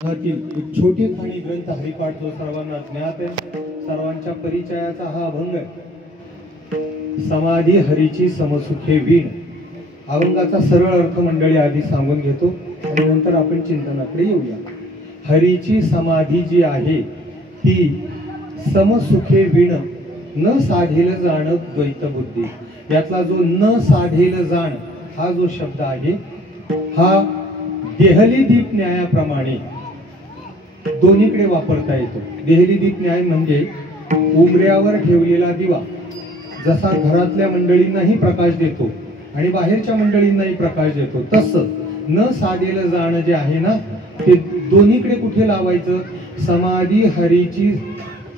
एक छोटी खाणी ग्रंथ हरिपाठ जो सर्वांना ज्ञात आहे, सर्वांच्या परिचयाचा हा अभंग आहे। समाधी हरीची समसुखे वीण। अभंगाचा सरळ अर्थ मंडळी आधी सांगून घेतो आणि नंतर आपण चिंतनाकडे येऊया। हरीची समाधी जी आहे ती समसुखे वीण, न साधेल जाण द्वैत बुद्धी। यातला जो न साधेल जाण हा जो शब्द आहे हा देहली दीप न्यायाप्रमाणे दोन्हीकडे वापरता येतो। देहली दीप न्याय म्हणजे उंबऱ्यावर ठेवलेला दिवा जसा घरातल्या मंडळींनाही प्रकाश देतो आणि बाहेरच्या मंडळींनाही प्रकाश देतो, तसं न साधेलं जाणं जे आहे ना ते दोन्हीकडे कुठे लावायचं? समाधी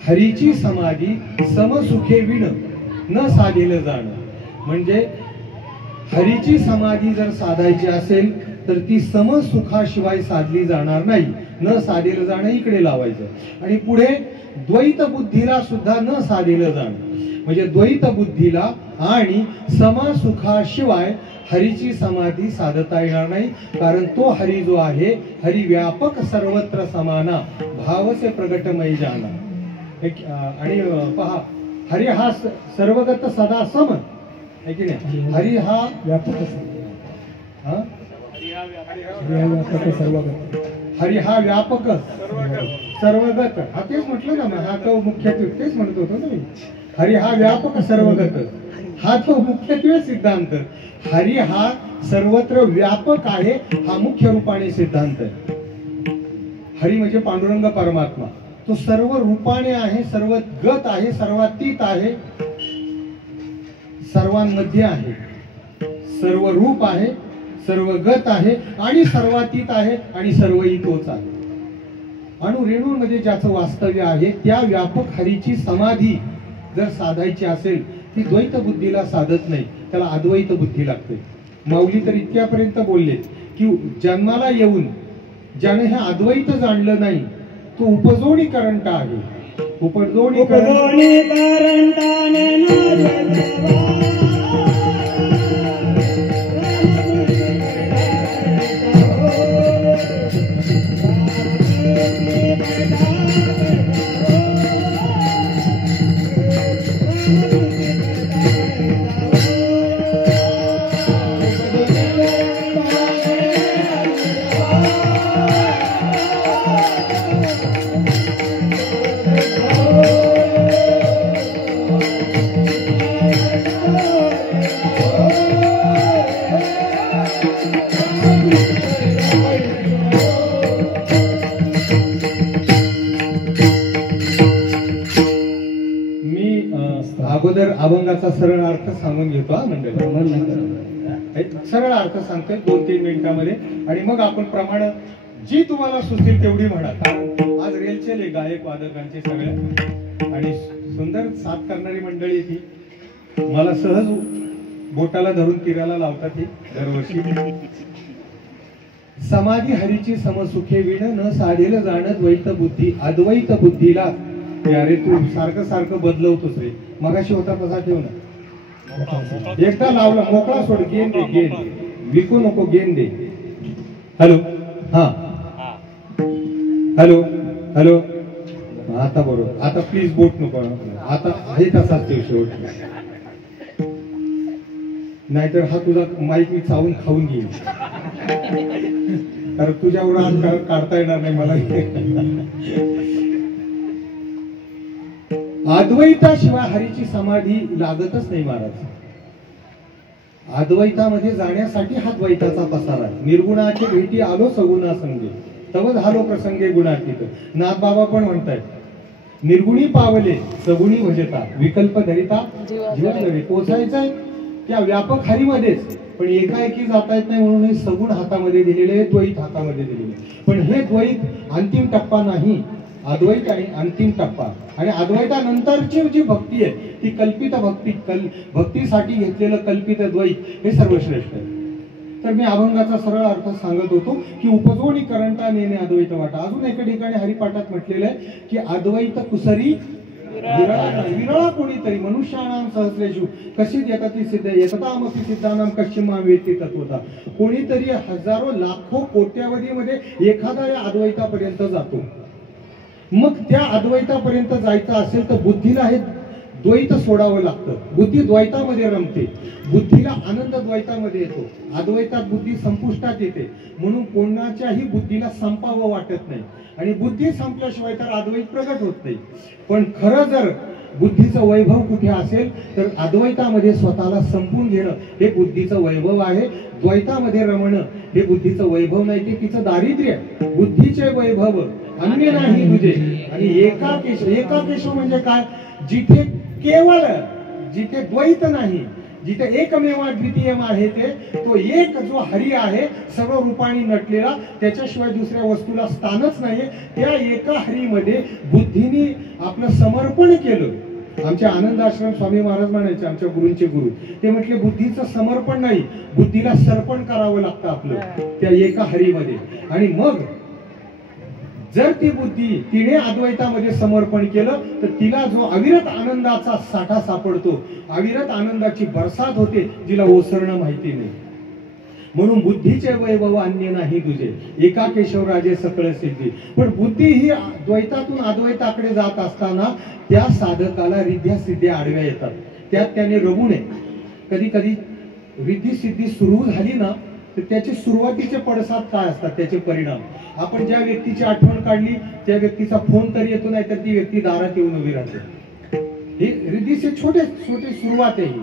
हरीची समाधी समसुखे वीण, न साधेलं जाणं म्हणजे हरीची समाधी जर साधायची असेल तर ती समसुखाशिवाय साधली जाणार नाही। न साधेलं जाणं इकडे लावायचं आणि पुढे द्वैत बुद्धीला सुद्धा न साधेलं जाणं म्हणजे द्वैत बुद्धीला आणि समसुखाशिवाय हरीची समाधी साधता येणार नाही। कारण तो हरी जो आहे हरी व्यापक सर्वत्र समाना, भावसे प्रगटमय जाना। आणि पहा, हरी हा सर्वगत सदा सम आहे की नाही? हरी हा व्यापक हरी हा व्यापक सर्वगत, हा तेच म्हटलं ना, हा तो मुख्यत्वे तेच म्हणत होतो ना मी। हरी हा व्यापक सर्वगत हा तो मुख्यत्वे सिद्धांत। हरी हा सर्वत्र व्यापक आहे हा मुख्य रूपाने सिद्धांत आहे। हरी म्हणजे पांडुरंग परमात्मा, तो सर्व रूपाने आहे, सर्व गत आहे, सर्वातीत आहे, सर्वांमध्ये आहे, सर्व रूप आहे, सर्व गत आहे आणि सर्वातीत आहे आणि सर्वही तोच आहे। अणु रेणूंमध्ये ज्याचं वास्तव्य आहे त्या व्यापक हरीची समाधी जर साधायची असेल ती द्वैत बुद्धीला साधत नाही, त्याला अद्वैत बुद्धी लागते। माऊली तर इतक्यापर्यंत बोलले की जन्माला येऊन ज्याने हे अद्वैत जाणलं नाही तो उपजोनी करंट आहे। उपजोनी अगोदर अभंगाचा सरळ अर्थ सांगून घेतो हा मंडळी। सरळ अर्थ सांगतोय 2-3 मिनिटांमध्ये आणि मग आपण प्रमाण जी तुम्हाला सुचतील तेवढी म्हणा। आज रेलचेल गायक वादकांचे सगळे आणि सुंदर साथ करणारी मंडळी ती मला सहज बोटाला धरून तीराला लावतात ती दरवर्षी। समाधी हरीची समसुखे वीण, न साधेल जाण द्वैत बुद्धी। अद्वैत बुद्धीला अरे तू सारखं सारखं बदलवतोस रे, मगाशी होता तसा ठेव ना, एकदा लावला मोकळा सोड, गेन दे, गेन विकू नको, गेन दे। हॅलो, हा हॅलो हॅलो, आता बरोबर, आता प्लीज बोट नको, आता आहे तसाच ठेव शेवट, नाहीतर हा तुझा माईक मी चावून खाऊन घेईन, कारण तुझ्यावर आज काढता येणार नाही मला। अद्वैताशिवाय हरीची समाधी लागतच नाही महाराज। अद्वैतामध्ये जाण्यासाठी हा द्वैताचा पसारा आहे। निर्गुणाची भेटी आलो सगुणा संगे, तव झालो प्रसंगे गुणातीत। नाथबाबा पण म्हणतायत निर्गुणी पावले सगुणी भजता, विकल्प धरिता जीवन पोचायचंय त्या व्यापक हरीमध्येच, पण एकाएकी जाता येत नाही म्हणून हे सगुण हातामध्ये दिलेले, द्वैत हातामध्ये दिलेले। पण हे द्वैत अंतिम टप्पा नाही, अद्वैत आणि अंतिम टप्पा। आणि अद्वैतानंतरची जी भक्ती आहे ती कल्पित भक्ती, भक्तीसाठी घेतलेलं कल्पित द्वैत हे सर्वश्रेष्ठ आहे। तर मी अभंगाचा सरळ अर्थ सांगत होतो की उपजोनी करंटा नेणे अद्वैत वाटा। अजून एका ठिकाणी हरिपाठात म्हटलेलं आहे की अद्वैत कुसरी विरळा कोणीतरी मनुष्यानाम सहस्रेषु कशीच एकती सिद्ध एकतामपि सिद्धानाम कश्चिमाम वेत्ती तत्वता. कोणीतरी हजारो लाखो कोट्यावधी मध्ये एखादा या अद्वैतापर्यंत जातो. मग त्या अद्वैतापर्यंत जायचं असेल तर बुद्धीला हे द्वैत सोडावं लागतं. बुद्धी द्वैतामध्ये रमते, बुद्धीला आनंद द्वैतामध्ये येतो, अद्वैतात बुद्धी संपुष्टात येते. म्हणून कोणाच्याही बुद्धीला संपावं वाटत नाही आणि बुद्धी संपल्याशिवाय तर अद्वैत प्रगट होत नाही. पण खरं जर बुद्धीचं वैभव कुठे असेल तर अद्वैतामध्ये स्वतःला संपून घेणं हे बुद्धीचं वैभव आहे. द्वैतामध्ये रमणं हे बुद्धीचं वैभव नाही, ते तिचं दारिद्र्य. बुद्धीचे वैभव अन्य नाही तुझे. आणि एकाकेश म्हणजे काय? जिथे केवळ, जिथे द्वैत नाही, जिथे एकमेव द्वितीयम आहे ते तो एक जो हरी आहे सर्व रूपाने नटलेला, त्याच्याशिवाय दुसऱ्या वस्तूला स्थानच नाही. त्या एका हरीमध्ये बुद्धीने आपलं समर्पण केलं. आमचे आनंद आश्रम स्वामी महाराज म्हणायचे, आमच्या गुरूंचे गुरु, ते म्हटले बुद्धीचं समर्पण नाही, बुद्धीला सर्पण करावं लागतं आपलं त्या एका हरीमध्ये. आणि मग जर ती बुद्धी तिने अद्वैतामध्ये समर्पण केलं तर तिला जो अविरत आनंदाचा साठा सापडतो, अविरत आनंदाची बरसात होते, जिला ओसरणं माहिती नाही. म्हणून बुद्धीचे वैभव अन्य नाही तुझे, एका केशवराजे सकळ सिद्धी. पण बुद्धी ही द्वैतातून अद्वैताकडे जात असताना त्या साधकाला रिद्ध्या सिद्ध्या आडव्या येतात. त्यात त्याने रमू नये. कधी कधी रिद्धी सिद्धी सुरू झाली ना तर त्याचे सुरुवातीचे पडसाद काय असतात, त्याचे परिणाम. आपण ज्या व्यक्तीची आठवण काढली त्या व्यक्तीचा फोन तरी येतो, नाही तर ती व्यक्ती दारात येऊन उभी राहते. हे रिद्धीचे छोटे छोटे सुरुवात आहे.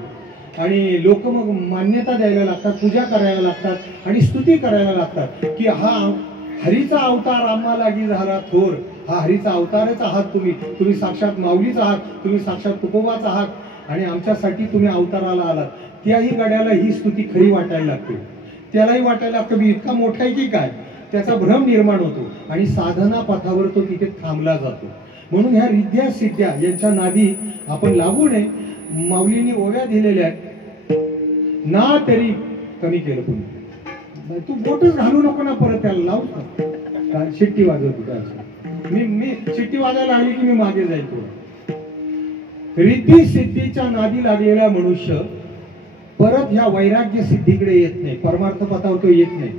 आणि लोक मग मान्यता द्यायला लागतात, पूजा करायला लागतात आणि स्तुती करायला लागतात की हा हरीचा अवतार आम्हा लागी झाला थोर. हा हरीचा अवतारच आहात तुम्ही साक्षात माऊलीच आहात, तुम्ही साक्षात तुकोबाच आहात आणि आमच्यासाठी तुम्ही अवताराला आलात. त्याही गड्याला ही स्तुती खरी वाटायला लागते. त्यालाही वाटायला लागतं मी इतका मोठा आहे की काय, त्याचा भ्रम निर्माण होतो आणि साधना पथावर तो तिथे थांबला जातो. म्हणून ह्या रिद्ध्या सिद्ध्या यांच्या नादी आपण लागू नये. माऊलींनी ओव्या दिलेल्या आहेत ना, तरी कमी केलं तुम्ही. तू बोटच घालू नको ना परत, त्याला लावू शिट्टी वाजवतो. मी शिट्टी वाजायला लागली की मी मागे जायचो. रिद्धी सिद्धीच्या नादी लागलेला मनुष्य परत ह्या वैराग्य सिद्धीकडे येत नाही, परमार्थ पथावर तो येत नाही.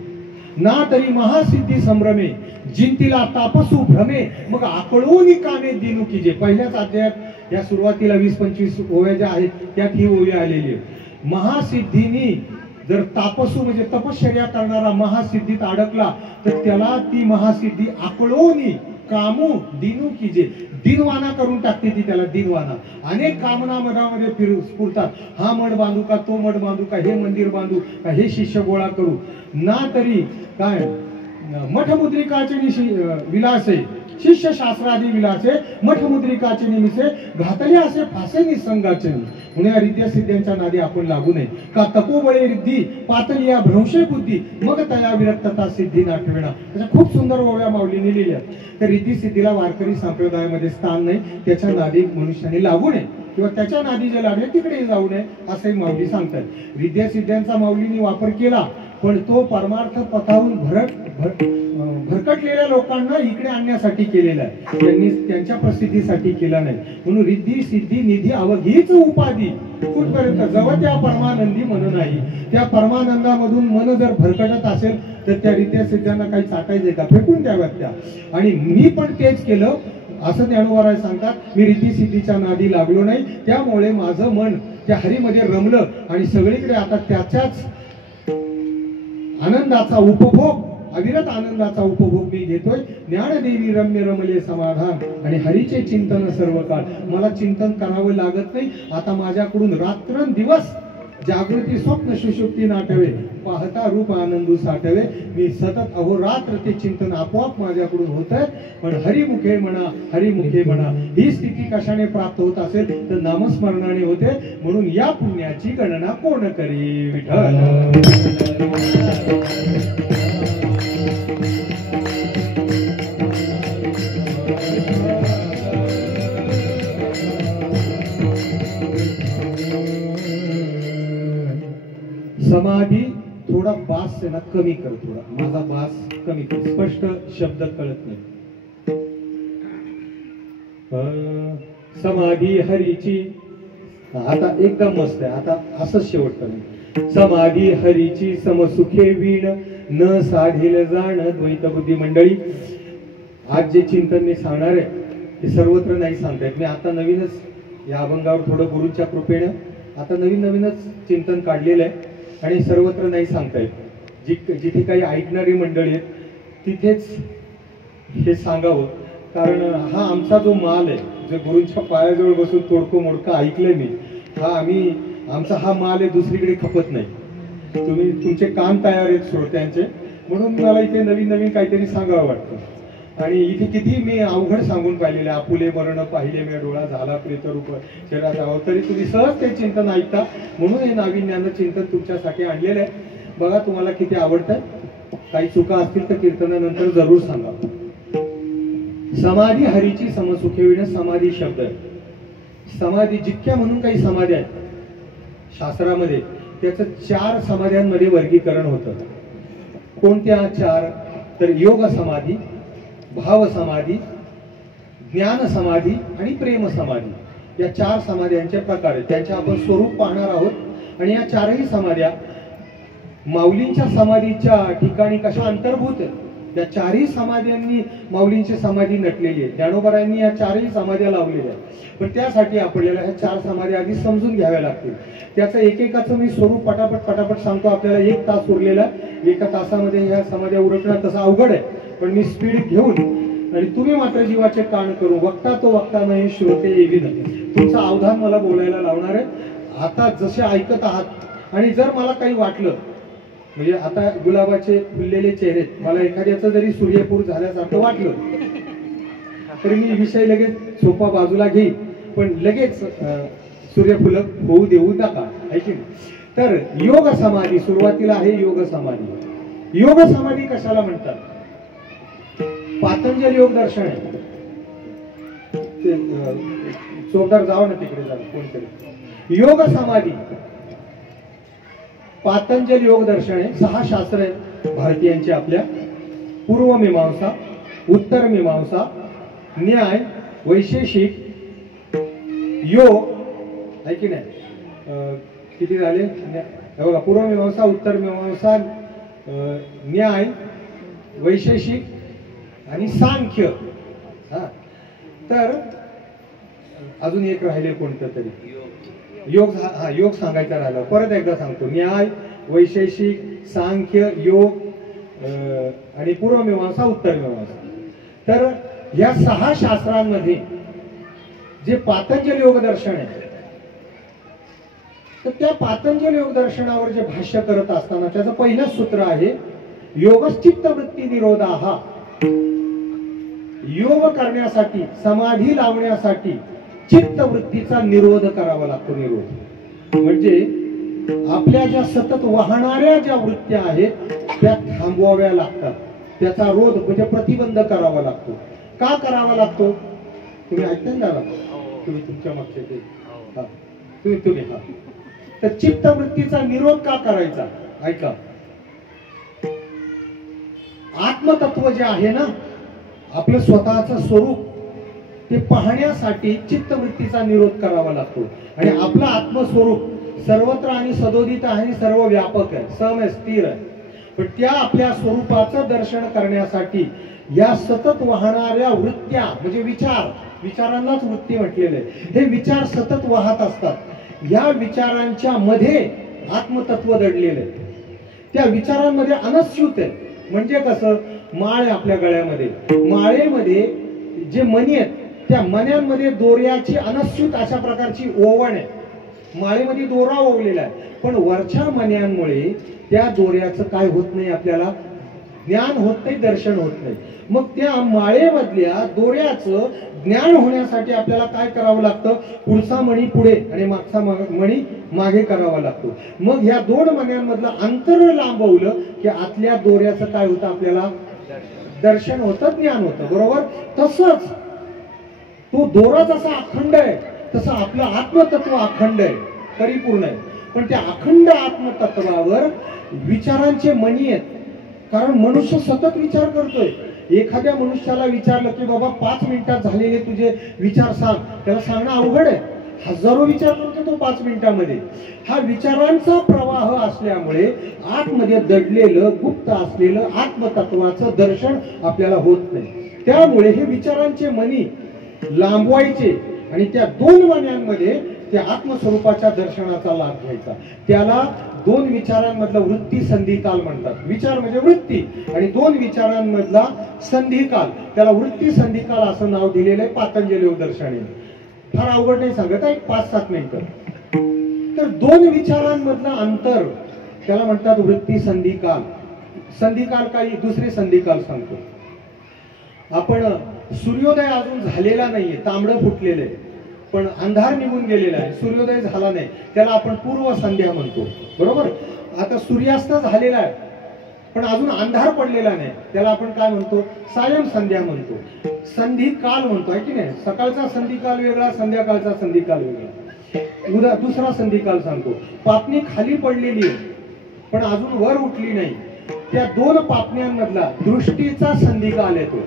ना तरी महासिद्धी संभ्रमे जिंतीला तापसू भ्रमे मग आकळून कामे दिनू कीजे. पहिल्याच अध्यायात या सुरुवातीला 20-25 ओव्या ज्या आहेत त्यात ही ओवी आलेली आहे. महासिद्धीनी जर तापसू म्हणजे तपश्चर्या करणारा महासिद्धीत अडकला तर त्याला ती महासिद्धी आकळून कामू दिनू कीजे, दिनवाना करून टाकते ती त्याला. दिनवाना अनेक कामना मनामध्ये स्फुरतात. हा मठ बांधू का, तो मठ बांधू का, हे मंदिर बांधू का, हे शिष्य गोळा करू. ना तरी काय मठमुद्रिकाचे विलासे शिष्य शास्त्रादी विलासे मठमुद्रिकाचे निमिसे घातले असे फासे निसंगाचे. म्हणून या रिद्ध्या सिद्ध्यांच्या नादी आपण लागू नये. का तपोबळे रिद्धी पातळी या भ्रंशे बुद्धी मग तया विरक्तता सिद्धी नाटविणा. त्याच्या खूप सुंदर ओव्या माऊलीने लिहिल्या. तर रिद्धी सिद्धीला वारकरी संप्रदायामध्ये स्थान नाही, त्याच्या नादी मनुष्याने लागू नये किंवा त्याच्या नादी जे लागले तिकडे जाऊ नये असंही माऊली सांगतात. रिद्ध्या सिद्ध्यांचा माऊलीने वापर केला पण तो परमार्थ पथावरून भरकटलेल्या लोकांना इकडे आणण्यासाठी केलेला आहे, त्यांनी त्यांच्या प्रसिद्धीसाठी केला नाही. म्हणून रिद्धी सिद्धी निधी अवघीच उपाधी कुठपर्यंत जवळ त्या परमानंदी मन नाही. त्या परमानंदामधून मन जर भरकटत असेल तर त्या रिद्ध्या सिद्ध्यांना काही चाटायचंय का, फेकून द्याव्यात त्या. आणि मी पण तेच केलं असं ज्ञानोबा सांगतात. मी रिद्धी सिद्धीच्या नादी लागलो नाही, त्यामुळे माझं मन त्या हरीमध्ये रमलं आणि सगळीकडे आता त्याच्याच आनंदाचा उपभोग, अविरत आनंदाचा उपभोग मी घेतोय. ज्ञानदेवी रम्य रमले समाधान आणि हरीचे चिंतन सर्व काळ. मला चिंतन करावं लागत नाही आता. माझ्याकडून रात्रंदिवस जागृती स्वप्न सुषुप्ती नाटवे पाहता रूप आनंदू साठवे. मी सतत अहोरात्र ते चिंतन आपोआप माझ्याकडून होत आहे. पण हरिमुखे म्हणा, हरिमुखे म्हणा, ही स्थिती कशाने प्राप्त होत असेल तर नामस्मरणाने होते. म्हणून या पुण्याची गणना कोण करी विठ्ठल. समाधी थोडा बास आहे ना कमी कर, थोडा माझा बास कमी कर, स्पष्ट शब्द कळत नाही. समाधी हरीची, आता एकदम मस्त आहे. आता असंच शेवट करू. समाधी हरीची समसुखे वीण न साधेल जाण द्वैत बुद्धी मंडळी. आज जे चिंतन मी सांगणार आहे ते सर्वत्र नाही सांगतायत. मी आता नवीनच या अभंगावर थोडं गुरूंच्या कृपेनं आता नवीनच चिंतन काढलेलं आहे आणि सर्वत्र नाही सांगतायत. जिथे काही ऐकणारी मंडळी आहेत तिथेच हे सांगावं. कारण हा आमचा जो माल आहे, जो गुरूंच्या पायाजवळ बसून तोडकं मोडकं ऐकलंय मी, आमचा हा माल आहे, दुसरीकडे खपत नाही. तुमचे कान तयार आहेत श्रोत्यांचे, म्हणून मला इथे नवीन काहीतरी सांगावं वाटतं. आणि इथे किती मी अवघड सांगून पाहिलेले, आपुले मरण पाहिले मी डोळा झाला प्रेतरूप शरीराचा अभाव, तरी तुम्ही सहज ते चिंतन ऐकता. म्हणून हे नाविन्यानं चिंतन तुमच्यासाठी आणलेलं आहे. बघा तुम्हाला किती आवडतं. काही चुका असतील तर कीर्तनानंतर जरूर सांगा. समाधी हरीची समसुखे विण. समाधी शब्द आहे. समाधी जितक्या म्हणून काही समाध्या आहेत शास्त्रामध्ये, त्याचं 4 समाध्यांमध्ये वर्गीकरण होतं. कोणत्या 4? तर योग समाधी, भाव समाधी, ज्ञान समाधी आणि प्रेम समाधी, या 4 समाध्यांचे प्रकार आहेत. त्यांचे आपण स्वरूप पाहणार आहोत. आणि या 4ही समाध्या माऊलींच्या समाधीच्या ठिकाणी कशा अंतर्भूत आहेत. त्या 4ही समाध्यांनी माऊलींची समाधी नटलेली आहे. ज्ञानोबारायांनी या 4ही समाध्या लावलेल्या आहेत. पण त्यासाठी आपल्याला ह्या 4 समाध्या आधी समजून घ्याव्या लागतील. त्याचं एकेकाचं मी स्वरूप पटापट सांगतो. आपल्याला 1 तास उरलेला, 1 तासामध्ये ह्या समाध्या उरकणं तसं अवघड आहे. पण मी स्पीड घेऊन, आणि तुम्ही मात्र जीवाचे कान करू वक्ता तो वक्ता नाही श्रोते एवी नाही. तुमचं अवधान मला बोलायला लावणार आहे. आता जसे ऐकत आहात, आणि जर मला काही वाटलं, म्हणजे आता गुलाबाचे फुललेले चेहरे, मला एखाद्याचं जरी सूर्यपूर झाल्यासारखं वाटलं तरी मी विषय लगेच सोपा बाजूला घेईन, पण लगेच सूर्यफुल होऊ देऊ नका, आहे की नाही. तर योग समाधी सुरुवातीला आहे. योग समाधी. योग समाधी कशाला म्हणतात? पातंजल योग दर्शन आहे. चोपदार जावं ना तिकडे, जा कोणतरी. योग समाधी पातंजल योग दर्शन आहे. 6 शास्त्र आहेत भारतीयांची आपल्या. पूर्व मीमांसा, उत्तर मीमांसा, न्याय, वैशेषिक, योग, आहे की नाही. किती झाले? बघा, पूर्व मीमांसा, उत्तर मीमांसा, न्याय, वैशेषिक आणि सांख्य. तर अजून एक राहिले कोणतं तरी. योग. योग सांगायचा राहिला. परत एकदा सांगतो. न्याय, वैशेषिक, सांख्य, योग आणि पूर्व मीमांसा, उत्तर मीमांसा. तर या 6 शास्त्रांमध्ये जे पातंजल योग दर्शन आहे, तर त्या पातंजल योग दर्शनावर जे भाष्य करत असताना त्याचं पहिलंच सूत्र आहे, योगश्चित्त वृत्ती निरोधाहा. योग करण्यासाठी, समाधी लावण्यासाठी चित्तवृत्तीचा निरोध करावा लागतो. निरोध म्हणजे आपल्या ज्या सतत वाहणाऱ्या ज्या वृत्त्या आहेत त्या थांबवाव्या लागतात. त्याचा रोध म्हणजे प्रतिबंध करावा लागतो. का करावा लागतो? तुम्ही ऐकताय ना? तुम्ही तुमच्या मागचे ते तुम्ही तर चित्तवृत्तीचा निरोध का करायचा? ऐका. आत्मतत्व जे आहे ना, आपलं स्वतःचं स्वरूप, ते पाहण्यासाठी चित्तवृत्तीचा निरोध करावा लागतो. आणि आपलं आत्मस्वरूप सर्वत्र आणि सदोदित आहे, सर्व व्यापक आहे, सम आहे, स्थिर आहे. पण त्या आपल्या स्वरूपाचं दर्शन करण्यासाठी या सतत वाहणाऱ्या वृत्त्या म्हणजे विचारांनाच वृत्ती म्हटलेलं आहे. हे विचार सतत वाहत असतात. या विचारांच्या मध्ये आत्मतत्व दडलेलं आहे. त्या विचारांमध्ये अनस्यूत आहे. म्हणजे कसं? माळ आहे आपल्या गळ्यामध्ये, माळेमध्ये जे मणी आहेत त्या मण्यांमध्ये दोऱ्याची अनस्यूत अशा प्रकारची ओवण आहे. माळेमध्ये दोरा ओवलेला आहे, पण वरच्या मण्यांमुळे त्या दोऱ्याचं काय होत नाही, आपल्याला ज्ञान होत नाही, दर्शन होत नाही. मग त्या माळेमधल्या दोऱ्याचं ज्ञान होण्यासाठी आपल्याला काय करावं लागतं? पुढचा मणी पुढे आणि मागचा मणी मागे करावा लागतो. मग ह्या 2 मण्यांमधलं अंतर लांबवलं की आतल्या दोऱ्याचं काय होतं? आपल्याला दर्शन होतं, ज्ञान होतं. बरोबर? तसंच तो दोरा जसा अखंड आहे तसं आपलं आत्मतत्व अखंड आहे, परिपूर्ण आहे. पण त्या अखंड आत्मतत्वावर विचारांचे मणी आहेत. कारण मनुष्य सतत विचार करतोय. एखाद्या मनुष्याला विचारलं की बाबा 5 मिनिटात झालेले तुझे विचार सांग, त्याला सांगणं अवघड आहे. हजारो विचार करतो तो 5 मिनिटांमध्ये. हा विचारांचा प्रवाह असल्यामुळे आतमध्ये दडलेलं गुप्त असलेलं आत्मतत्वाचं दर्शन आपल्याला होत नाही. त्यामुळे हे विचारांचे मणी लांबवायचे आणि त्या 2 मण्यांमध्ये त्या आत्मस्वरूपाच्या दर्शनाचा लाभ घ्यायचा. त्याला 2 विचारांमधला वृत्ती संधिकाल म्हणतात. विचार म्हणजे वृत्ती आणि 2 विचारांमधला संधिकाल, त्याला वृत्ती संधिकाल असं नाव दिलेलं आहे पातंजली योग दर्शनाने. फार अवघड नाही सांगत आहे, 5-7 मिनिटं. तर 2 विचारांमधलं अंतर त्याला म्हणतात वृत्ती संधिकाल. संधिकाल काही दुसरे संधिकाल सांगतो. आपण सूर्योदय अजून झालेला नाहीये, तांबडं फुटलेलं आहे, पण अंधार निघून गेलेला आहे, सूर्योदय झाला नाही, त्याला आपण पूर्व संध्या म्हणतो. बरोबर. आता सूर्यास्त झालेला आहे पण अजून अंधार पडलेला नाही, त्याला आपण काय म्हणतो? सायं संध्या म्हणतो, संधिकाल म्हणतो, आहे की नाही? सकाळचा संधिकाल वेगळा, संध्याकाळचा संधिकाल वेगळा. दुसरा संधिकाल सांगतो. पापणी खाली पडलेली आहे पण अजून वर उठली नाही, त्या 2 पापण्यांमधला दृष्टीचा संधिकाल येतो.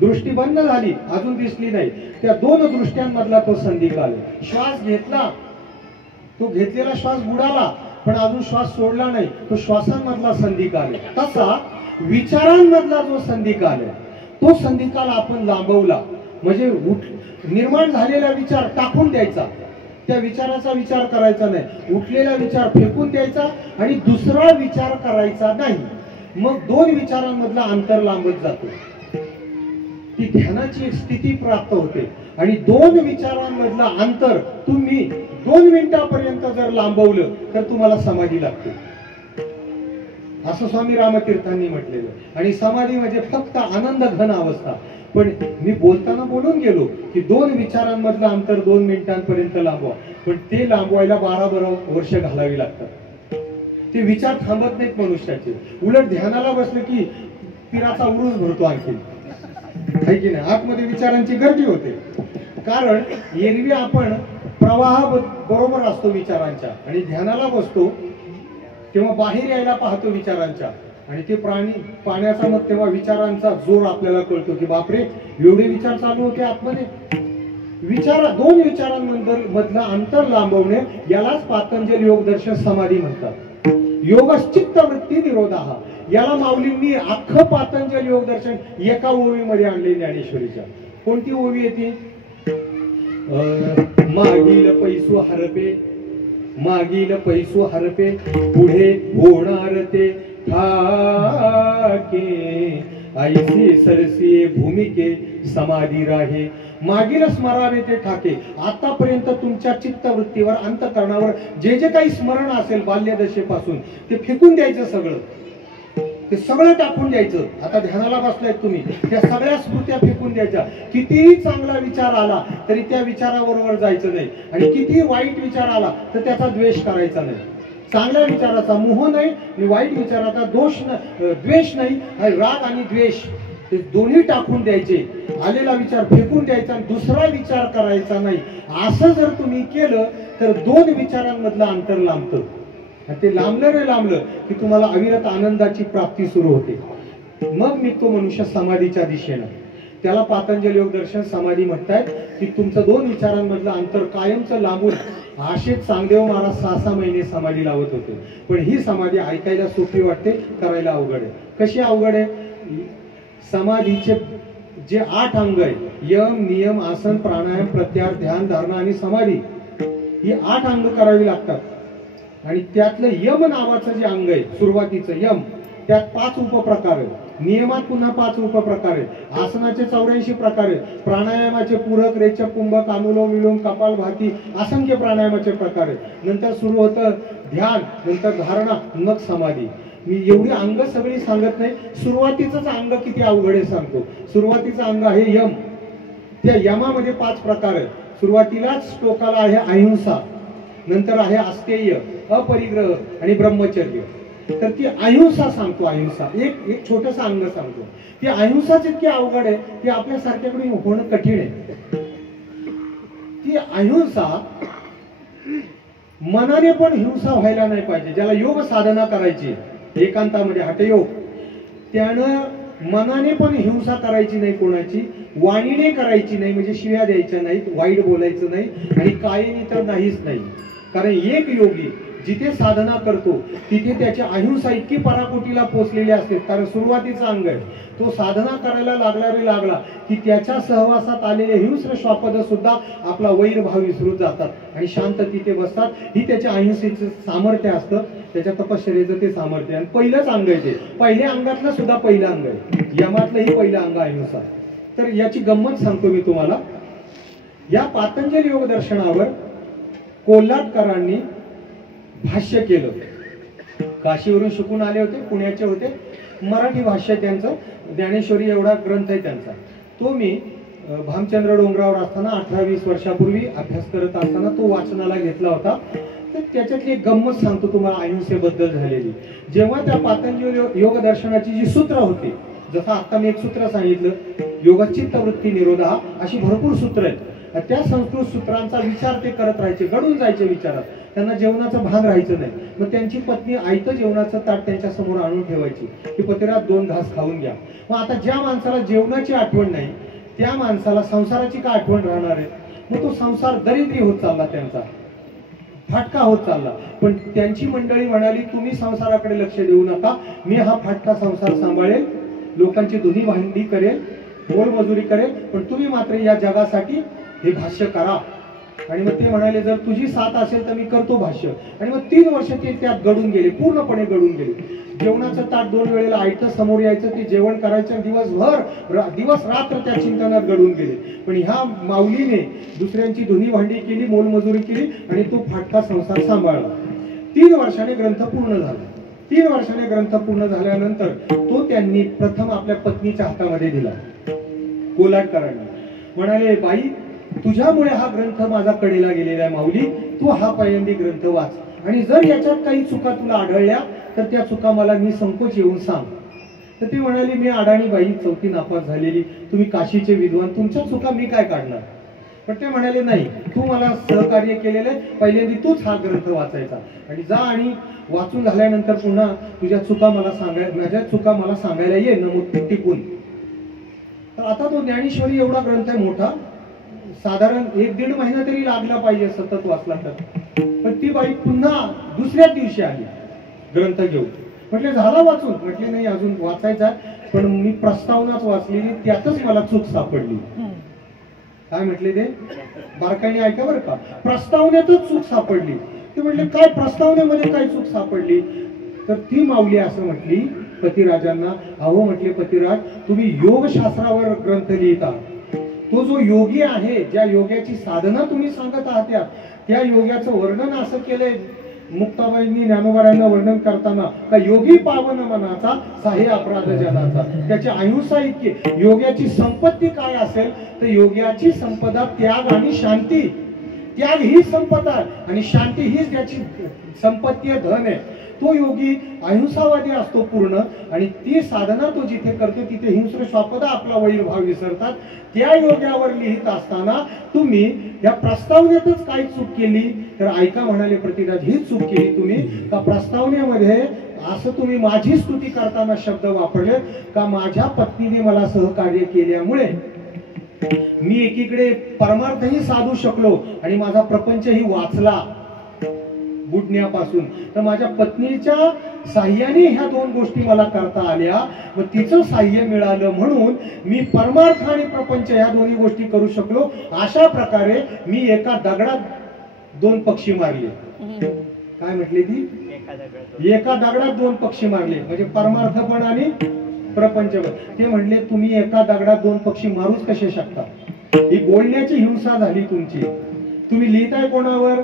दृष्टी बंद झाली, अजून दिसली नाही, त्या 2 दृष्ट्यांमधला तो संधिकाल आहे. श्वास घेतला, तो घेतलेला श्वास बुडाला पण अजून श्वास सोडला नाही, तो श्वासांमधला संधिकाल आहे. तसा विचारांमधला जो संधिकाल आहे तो संधिकाल आपण लांबवला म्हणजे निर्माण झालेला विचार टाकून द्यायचा, त्या विचाराचा विचार करायचा नाही, उठलेला विचार फेकून द्यायचा आणि दुसरा विचार करायचा नाही. मग 2 विचारांमधला अंतर लांबत जातो, ती ध्यानाची स्थिती प्राप्त होते. आणि 2 विचारांमधला अंतर तुम्ही 2 मिनिटापर्यंत जर लांबवलं तर तुम्हाला समाधी लागते, असं स्वामी रामतीर्थांनी म्हटलेलं. आणि समाधी म्हणजे फक्त आनंद घन अवस्था. पण मी बोलताना बोलून गेलो की 2 विचारांमधलं अंतर 2 मिनिटांपर्यंत लांबवा, पण ते लांबवायला 12 वर्ष घालावी लागतात. ते विचार थांबत नाहीत मनुष्याचे. उलट ध्यानाला बसलं की पिराचा उरूस भरतो आणखी, आहे की नाही? आतमध्ये विचारांची गर्दी होते. कारण एरवी आपण प्रवाह बरोबर असतो विचारांच्या आणि ध्यानाला बसतो तेव्हा बाहेर यायला पाहतो विचारांच्या, आणि ते पाण्याचा मग तेव्हा विचारांचा जोर आपल्याला कळतो की बापरे एवढे विचार चालू होते आतमध्ये. 2 विचारांमधलं अंतर लांबवणे यालाच पातंजली योग दर्शन समाधी म्हणतात. योगश्चित्त वृत्ती निरोधाः, याला माऊलींनी अख्खं पातंजली योग दर्शन एका ओवीमध्ये आणले ज्ञानेश्वरीच्या. कोणती ओवी येते? मागील पैसू हरपे, मागील पैसू हरपे, पुढे होणार ते ठाके, ऐसे सरसी भूमिके समाधी राहे. मागील स्मरावे ते ठाके. आतापर्यंत तुमच्या चित्तवृत्तीवर अंतःकरणावर जे जे काही स्मरण असेल बाल्यदशेपासून ते फेकून द्यायचं, सगळं ते सगळं टाकून द्यायचं. आता ध्यानाला बसलाय तुम्ही, त्या सगळ्या स्मृत्या फेकून द्यायच्या. कितीही चांगला विचार आला तरी त्या विचाराबरोबर जायचं नाही, आणि कितीही वाईट विचार आला तर त्याचा द्वेष करायचा नाही. चांगल्या विचाराचा मोह नाही आणि वाईट विचाराचा द्वेष नाही, राग आणि द्वेष ते दोन्ही टाकून द्यायचे. आलेला विचार फेकून द्यायचा आणि दुसरा विचार करायचा नाही. असं जर तुम्ही केलं तर 2 विचारांमधलं अंतर लांबतं. ते लांबलं की तुम्हाला अविरत आनंदाची प्राप्ती सुरू होते. मग निघतो मनुष्य समाधीच्या दिशेनं. त्याला पातंजली योग दर्शन समाधी म्हणतायत की तुमचं 2 विचारांमधलं अंतर कायमचं लांबून. असेच चांगदेव महाराज 6-6 महिने समाधी लावत होते. पण ही समाधी ऐकायला सोपी वाटते, करायला अवघड आहे. कशी अवघड आहे? समाधीचे जे 8 अंग आहे, यम नियम आसन प्राणायाम प्रत्याहार ध्यान धारणा आणि समाधी, ही 8 अंग करावी लागतात. आणि त्यातलं यम नावाचं जे अंग आहे सुरुवातीचं यम, त्यात 5 उपप्रकार आहेत. नियमात पुन्हा 5 उपप्रकार आहेत. आसनाचे 84 प्रकार आहेत. प्राणायामाचे पूरक रेचक कुंभक अनुलोम विलोम कपालभाती असंख्य प्राणायामाचे प्रकार आहेत. नंतर सुरू होतं ध्यान, नंतर धारणा, मग समाधी. मी एवढी अंग सगळी सांगत नाही. सुरुवातीचंच अंग किती अवघड आहे सांगतो. सुरुवातीचं अंग आहे यम. त्या यमामध्ये 5 प्रकार आहेत. सुरुवातीलाच टोकाला आहे अहिंसा, नंतर आहे अस्तेय, अपरिग्रह आणि ब्रह्मचर्य. तर ती अहिंसा सांगतो. अहिंसा एक छोटस अंग सांगतो. ती अहिंसाच इतकी अवघड आहे ती आपल्यासारख्याकडे होणं कठीण आहे. ती अहिंसा मनाने पण हिंसा व्हायला नाही पाहिजे. ज्याला योग साधना करायची एकांतामध्ये हठयोग, त्यानं मनाने पण हिंसा करायची नाही, कोणाची वाणीने करायची नाही, म्हणजे शिव्या द्यायच्या नाहीत, वाईट बोलायचं नाही, आणि कायेने तर नाहीच नाही. कारण एक योगी जिथे साधना करतो तिथे त्याची अहिंसा इतकी पराकोटीला पोचलेली असते. कारण सुरुवातीचा अंग आहे, तो साधना करायला लागला की त्याच्या सहवासात आलेले हिंस्र श्वापद सुद्धा आपला वैर भाव विसरून जातात आणि शांत तिथे बसतात. ही त्याच्या अहिंसेचं सामर्थ्य असतं, त्याच्या तपश्चर्याचं ते सामर्थ्य. आणि पहिलंच अंग आहे ते, पहिल्या अंगातलं सुद्धा पहिलं अंग आहे, यमातलंही पहिलं अंग अहिंसा. तर याची गंमत सांगतो मी तुम्हाला. या पातंजल योग दर्शनावर कोल्हाटकरांनी भाष्य केलं. काशीवरून शिकून आले होते, पुण्याचे होते. मराठी भाष्य त्यांचं, ज्ञानेश्वरी एवढा ग्रंथ आहे त्यांचा. तो मी भामचंद्र डोंगरावर असताना 18-20 वर्षापूर्वी अभ्यास करत असताना तो वाचनाला घेतला होता. तर त्याच्यातली एक गंमत सांगतो तुम्हाला अहिंसेबद्दल झालेली. जेव्हा त्या पातंजल योग दर्शनाची जी सूत्र होती, जसं आता मी एक सूत्र सांगितलं, योगचित्त वृत्ती निरोधा, अशी भरपूर सूत्र आहेत. त्या संस्कृत सूत्रांचा विचार ते करत राहायचे, गडून जायचे विचारात. त्यांना जेवणाचं भान राहायचं नाही. मग त्यांची पत्नी आयतं जेवणाचं ताट त्यांच्या समोर आणून ठेवायची की पतिरात 2 घास खाऊन घ्या. मग आता ज्या माणसाला जेवणाची आठवण नाही त्या माणसाला संसाराची का आठवण राहणार आहे? मग तो संसार दरिद्री होत चालला, त्यांचा फाटका होत चालला. पण त्यांची मंडळी म्हणाली, तुम्ही संसाराकडे लक्ष देऊ नका, मी हा फाटका संसार सांभाळेल, लोकांची धुनी भांडी करेल, मोलमजुरी करेल, पण तुम्ही मात्र या जगासाठी हे भाष्य करा. आणि मग ते म्हणाले, जर तुझी साथ असेल तर मी करतो भाष्य. आणि मग 3 वर्ष ते त्यात गडून गेले, पूर्णपणे गडून गेले. जेवणाचं ताट 2 वेळेला आयतं समोर यायचं, ते जेवण करायचं, दिवस रात्र त्या चिंतनात गडून गेले. पण ह्या माऊलीने दुसऱ्यांची धुनी भांडी केली, मोलमजुरी केली आणि तो फाटका संसार सांभाळला. 3 वर्षाने ग्रंथ पूर्ण झाला. 3 वर्षाने ग्रंथ पूर्ण झाल्यानंतर तो त्यांनी प्रथम आपल्या पत्नीच्या हातामध्ये दिला. कोल्हाटकरांनी म्हणाले, बाई, तुझ्यामुळे हा ग्रंथ माझा कडेला गेलेला आहे माऊली, तू हा पहिल्यांदा ग्रंथ वाच, आणि जर याच्यात काही चुका तुला आढळल्या तर त्या चुका मला निसंकोच येऊन सांग. तर ती म्हणाली, मी अडाणी बाई, 4थी नापास झालेली, तुम्ही काशीचे विद्वान, तुमच्या चुका मी काय काढणार? पण ते म्हणाले, नाही, तू मला सहकार्य केलेलं आहे, पहिल्यांदा तूच हा ग्रंथ वाचायचा, आणि जा आणि वाचून झाल्यानंतर पुन्हा तुझ्या चुका मला माझ्या चुका मला सांगायला ये नमूद टिकून. तर आता तो ज्ञानेश्वरी एवढा ग्रंथ आहे मोठा, साधारण 1-1.5 महिना तरी लागला पाहिजे सतत वाचला तर. पण ती बाई पुन्हा दुसऱ्या दिवशी आली ग्रंथ घेऊन. म्हटले, झाला वाचून? म्हटले, नाही, अजून वाचायचा, पण मी प्रस्तावनाच वाचलेली, त्यातच मला चूक सापडली. काय म्हटले ते? बारकाईने ऐका बरं का, प्रस्तावनेतच चूक सापडली. ते म्हटले, काय प्रस्तावनेमध्ये काय चूक सापडली? तर ती माऊली असं म्हटली पतिराजांना, अहो म्हटले पतिराज, तुम्ही योगशास्त्रावर ग्रंथ लिहिता, तो जो योगी आहे, ज्या योग्याची साधना तुम्ही सांगत आहात, त्या योग्याचं वर्णन असं केलंय मुक्ताबाईंनी ज्ञानोबारायांना वर्णन करताना, का योगी पावन मनाचा साहे अपराध जनाचा. त्याची अहिंसा इतकी. योग्याची संपत्ती काय असेल तर योग्याची संपदा त्याग आणि शांती. त्याग ही संपदा आणि शांती हीच त्याची संपत्ती, धन आहे. तो योगी अहिंसावादी असतो पूर्ण, आणि ती साधना तो जिथे करतो तिथे हिंस्र श्वापदा आपला वैरभाव विसरतात. त्या योग्यावर लिहित असताना तुम्ही या प्रस्तावनेतच काय चूक केली? तर ऐका म्हणाले पृथ्वीराज, ही चूक केली तुम्ही, का प्रस्तावनेमध्ये असं तुम्ही माझी स्तुती करताना शब्द वापरले का माझ्या पत्नीने मला सहकार्य केल्यामुळे मी एकीकडे परमार्थही साधू शकलो आणि माझा प्रपंचही वाचला बुडण्यापासून. तर माझ्या पत्नीच्या साह्याने ह्या 2 गोष्टी मला करता आल्या, व तिचं साह्य मिळालं म्हणून मी परमार्थ आणि प्रपंच ह्या दोन्ही गोष्टी करू शकलो. अशा प्रकारे मी एका दगडात 2 पक्षी मारले. काय म्हटले ती? एका दगडात 2 पक्षी मारले, म्हणजे परमार्थ पण आणि प्रपंच पण. ते म्हणले, तुम्ही एका दगडात 2 पक्षी मारूच कसे शकता? ही बोलण्याची हिंसा झाली तुमची. तुम्ही लिहिताय कोणावर?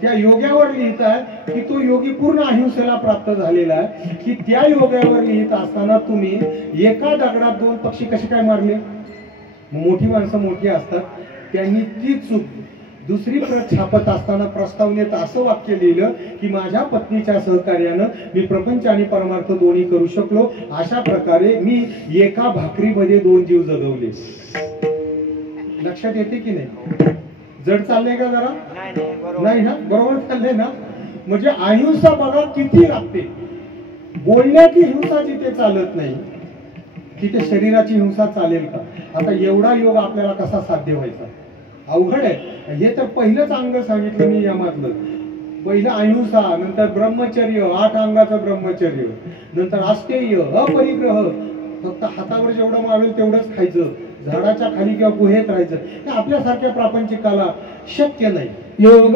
त्या योग्यावर लिहिताय की तो योगी पूर्ण अहिंसेला प्राप्त झालेला आहे, की त्या योग्यावर लिहित असताना तुम्ही एका दगडात 2 पक्षी कसे काय मारले? मोठी माणसं मोठी असतात, त्यांनी ती चूक दुसरी प्रत छापत असताना प्रस्तावनेत असं वाक्य लिहिलं की माझ्या पत्नीच्या सहकार्यानं मी प्रपंच आणि परमार्थ दोन्ही करू शकलो. अशा प्रकारे मी एका भाकरीमध्ये 2 जीव जगवले. लक्षात येते की नाही? जड चाललंय का जरा? नाही ना? बरोबर चाललंय ना? म्हणजे अहिंसा बघा किती लागते. बोलण्याची हिंसा जिथे चालत नाही तिथे शरीराची हिंसा चालेल का? आता एवढा योग आपल्याला कसा साध्य व्हायचा? अवघड आहे. हे तर पहिलंच अंग सांगितलं मी यामधलं. पहिलं अहिंसा, नंतर ब्रह्मचर्य, 8 अंगाचं ब्रह्मचर्य, नंतर आस्तेय, अपरिग्रह, फक्त हातावर जेवढं मावेल तेवढंच खायचं, झाडाच्या खाली किंवा गुहेत राहायचं. हे आपल्यासारख्या प्रापंचिकाला शक्य नाही. योग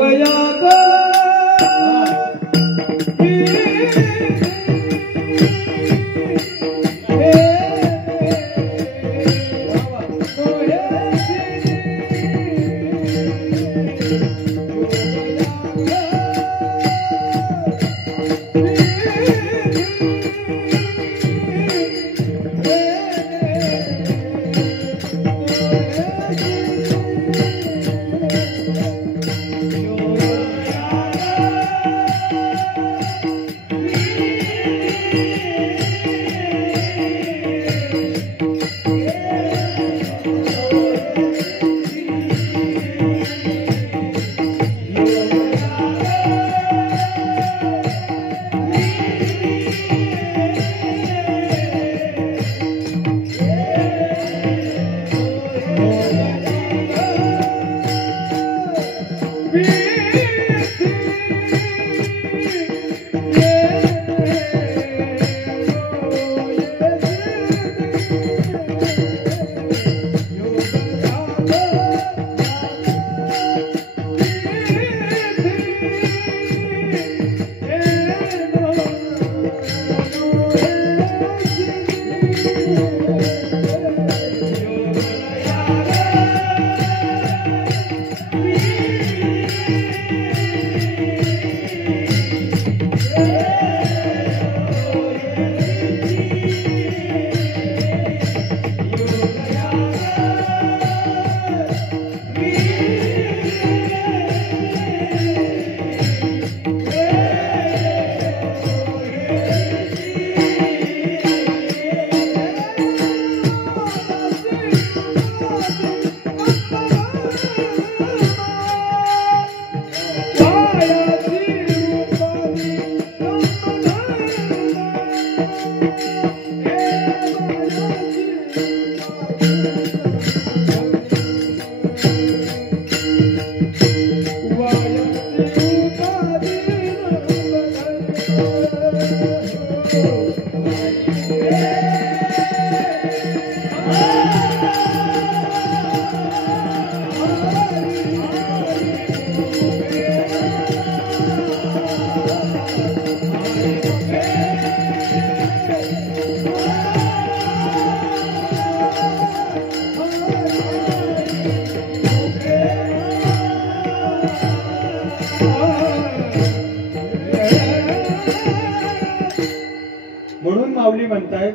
म्हणून माऊली म्हणतायत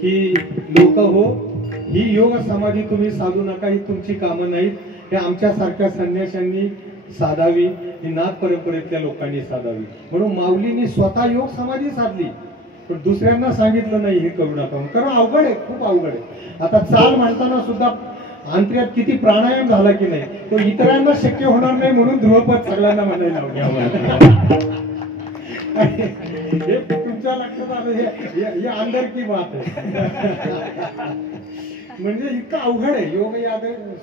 की लोक हो, ही योग समाधी तुम्ही साधू नका, ही तुमची कामं नाहीत, हे आमच्या सारख्या संन्याशांनी साधावी, ही नाथ परंपरेतल्या लोकांनी साधावी. म्हणून माऊलींनी स्वतः योग समाधी साधली, पण दुसऱ्यांना सांगितलं नाही हे करू नका, कारण अवघड आहे, खूप अवघड आहे. आता चाल म्हणताना सुद्धा अंतर्यात किती प्राणायाम झाला की नाही, तो इतरांना शक्य होणार नाही म्हणून ध्रुवपद सगळ्यांना म्हणायला लावले. हे तुमच्या लक्षात आलं, हे अंदर की बात आहे. म्हणजे इतकं अवघड आहे योग, या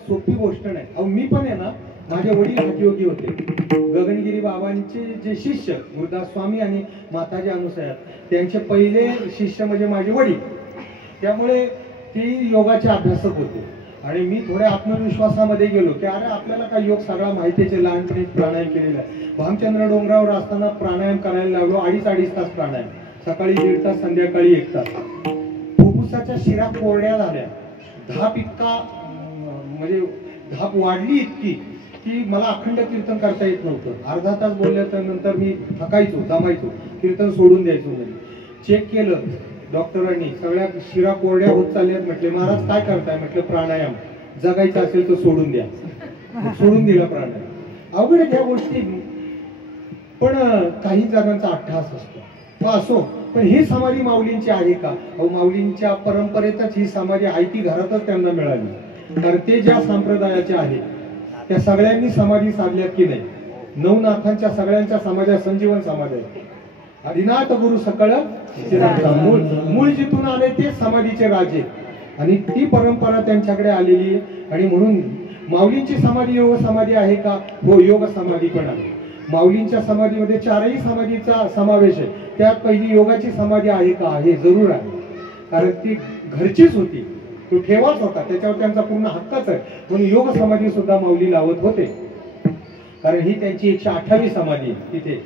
सोपी गोष्ट नाही. अहो मी पण आहे ना, माझे वडील हठयोगी होते. गगनगिरी बाबांचे जे शिष्य गुरुदास स्वामी आणि माताजी अनुसया, त्यांचे पहिले शिष्य म्हणजे माझे वडील. त्यामुळे ती योगाचे अभ्यासक होते आणि मी थोड्या आत्मविश्वासामध्ये गेलो की अरे आपल्याला काय योग सगळा माहितीचे, लहानपणी प्राणायाम केलेला आहे. भामचंद्र डोंगरावर असताना प्राणायाम करायला लागलो, 2.5 तास प्राणायाम, सकाळी 1.5 तास, संध्याकाळी 1 तास. फुफ्फुसाच्या शिरा कोरड्या झाल्या, धाप इतका, म्हणजे धाप वाढली इतकी की मला अखंड कीर्तन करता येत नव्हतं. अर्धा तास बोलल्याच्या नंतर मी थकायचो, दमायचो, कीर्तन सोडून द्यायचो. म्हणजे चेक केलं डॉक्टरांनी, सगळ्या शिरा कोरड्या होत चालल्यात. म्हटले महाराज काय करताय? म्हटलं प्राणायाम, जगायचं असेल तर सोडून द्या. सोडून दिला प्राणायाम. अवघड आहे त्या गोष्टी, पण काही जणांचा अट्टहास असतो. असो, पण ही समाधी माऊलींची आहे का? अहो माऊलींच्या परंपरेतच ही समाधी आहे, ती घरातच त्यांना मिळाली. तर ते ज्या संप्रदायाचे आहेत त्या सगळ्यांनी समाधी साधल्यात की नाही? 9 नाथांच्या सगळ्यांच्या समाजा संजीवन समाज आहे. आदिनाथ गुरु सकळ चिराचा मूळ मूळ जिथून आले ते समाधीचे राजे आणि ती परंपरा त्यांच्याकडे आलेली आहे. आणि म्हणून माऊलींची समाधी योग समाधी आहे का? हो, योग समाधी पण आहे. माऊलींच्या समाधीमध्ये 4ही समाधीचा समावेश आहे. त्यात पहिली योगाची समाधी आहे का? हे जरूर आहे, कारण ती घरचीच होती, तो ठेवाच होता, त्याच्यावर त्यांचा पूर्ण हक्कच आहे. म्हणून योग समाधी सुद्धा माऊली लावत होते, कारण ही त्यांची 108वी समाधी आहे तिथे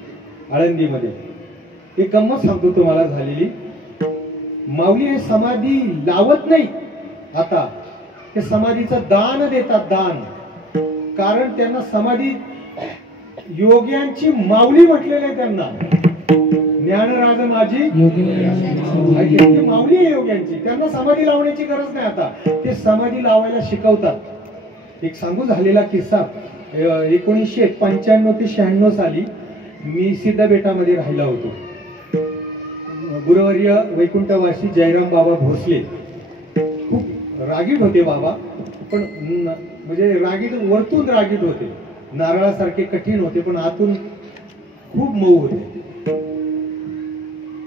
आळंदीमध्ये. एक गंमत सांगतो तुम्हाला झालेली. माऊली हे समाधी लावत नाही, आता ते समाधीचं दान देतात, दान. कारण त्यांना समाधी योग्यांची माऊली म्हटलेलं आहे. त्यांना ज्ञानराज माझी माऊली आहे योग्यांची. त्यांना समाधी लावण्याची गरज नाही, आता ते समाधी लावायला शिकवतात. एक सांगू झालेला किस्सा. 1995 ते 96 साली मी सिद्धबेटामध्ये राहिला होतो. गुरुवर्य वैकुंठवासी जयराम बाबा भोसले खूप रागीट होते बाबा, पण म्हणजे रागीट, वरतून रागीट होते, नारळासारखे कठीण होते, पण आतून खूप मऊ होते.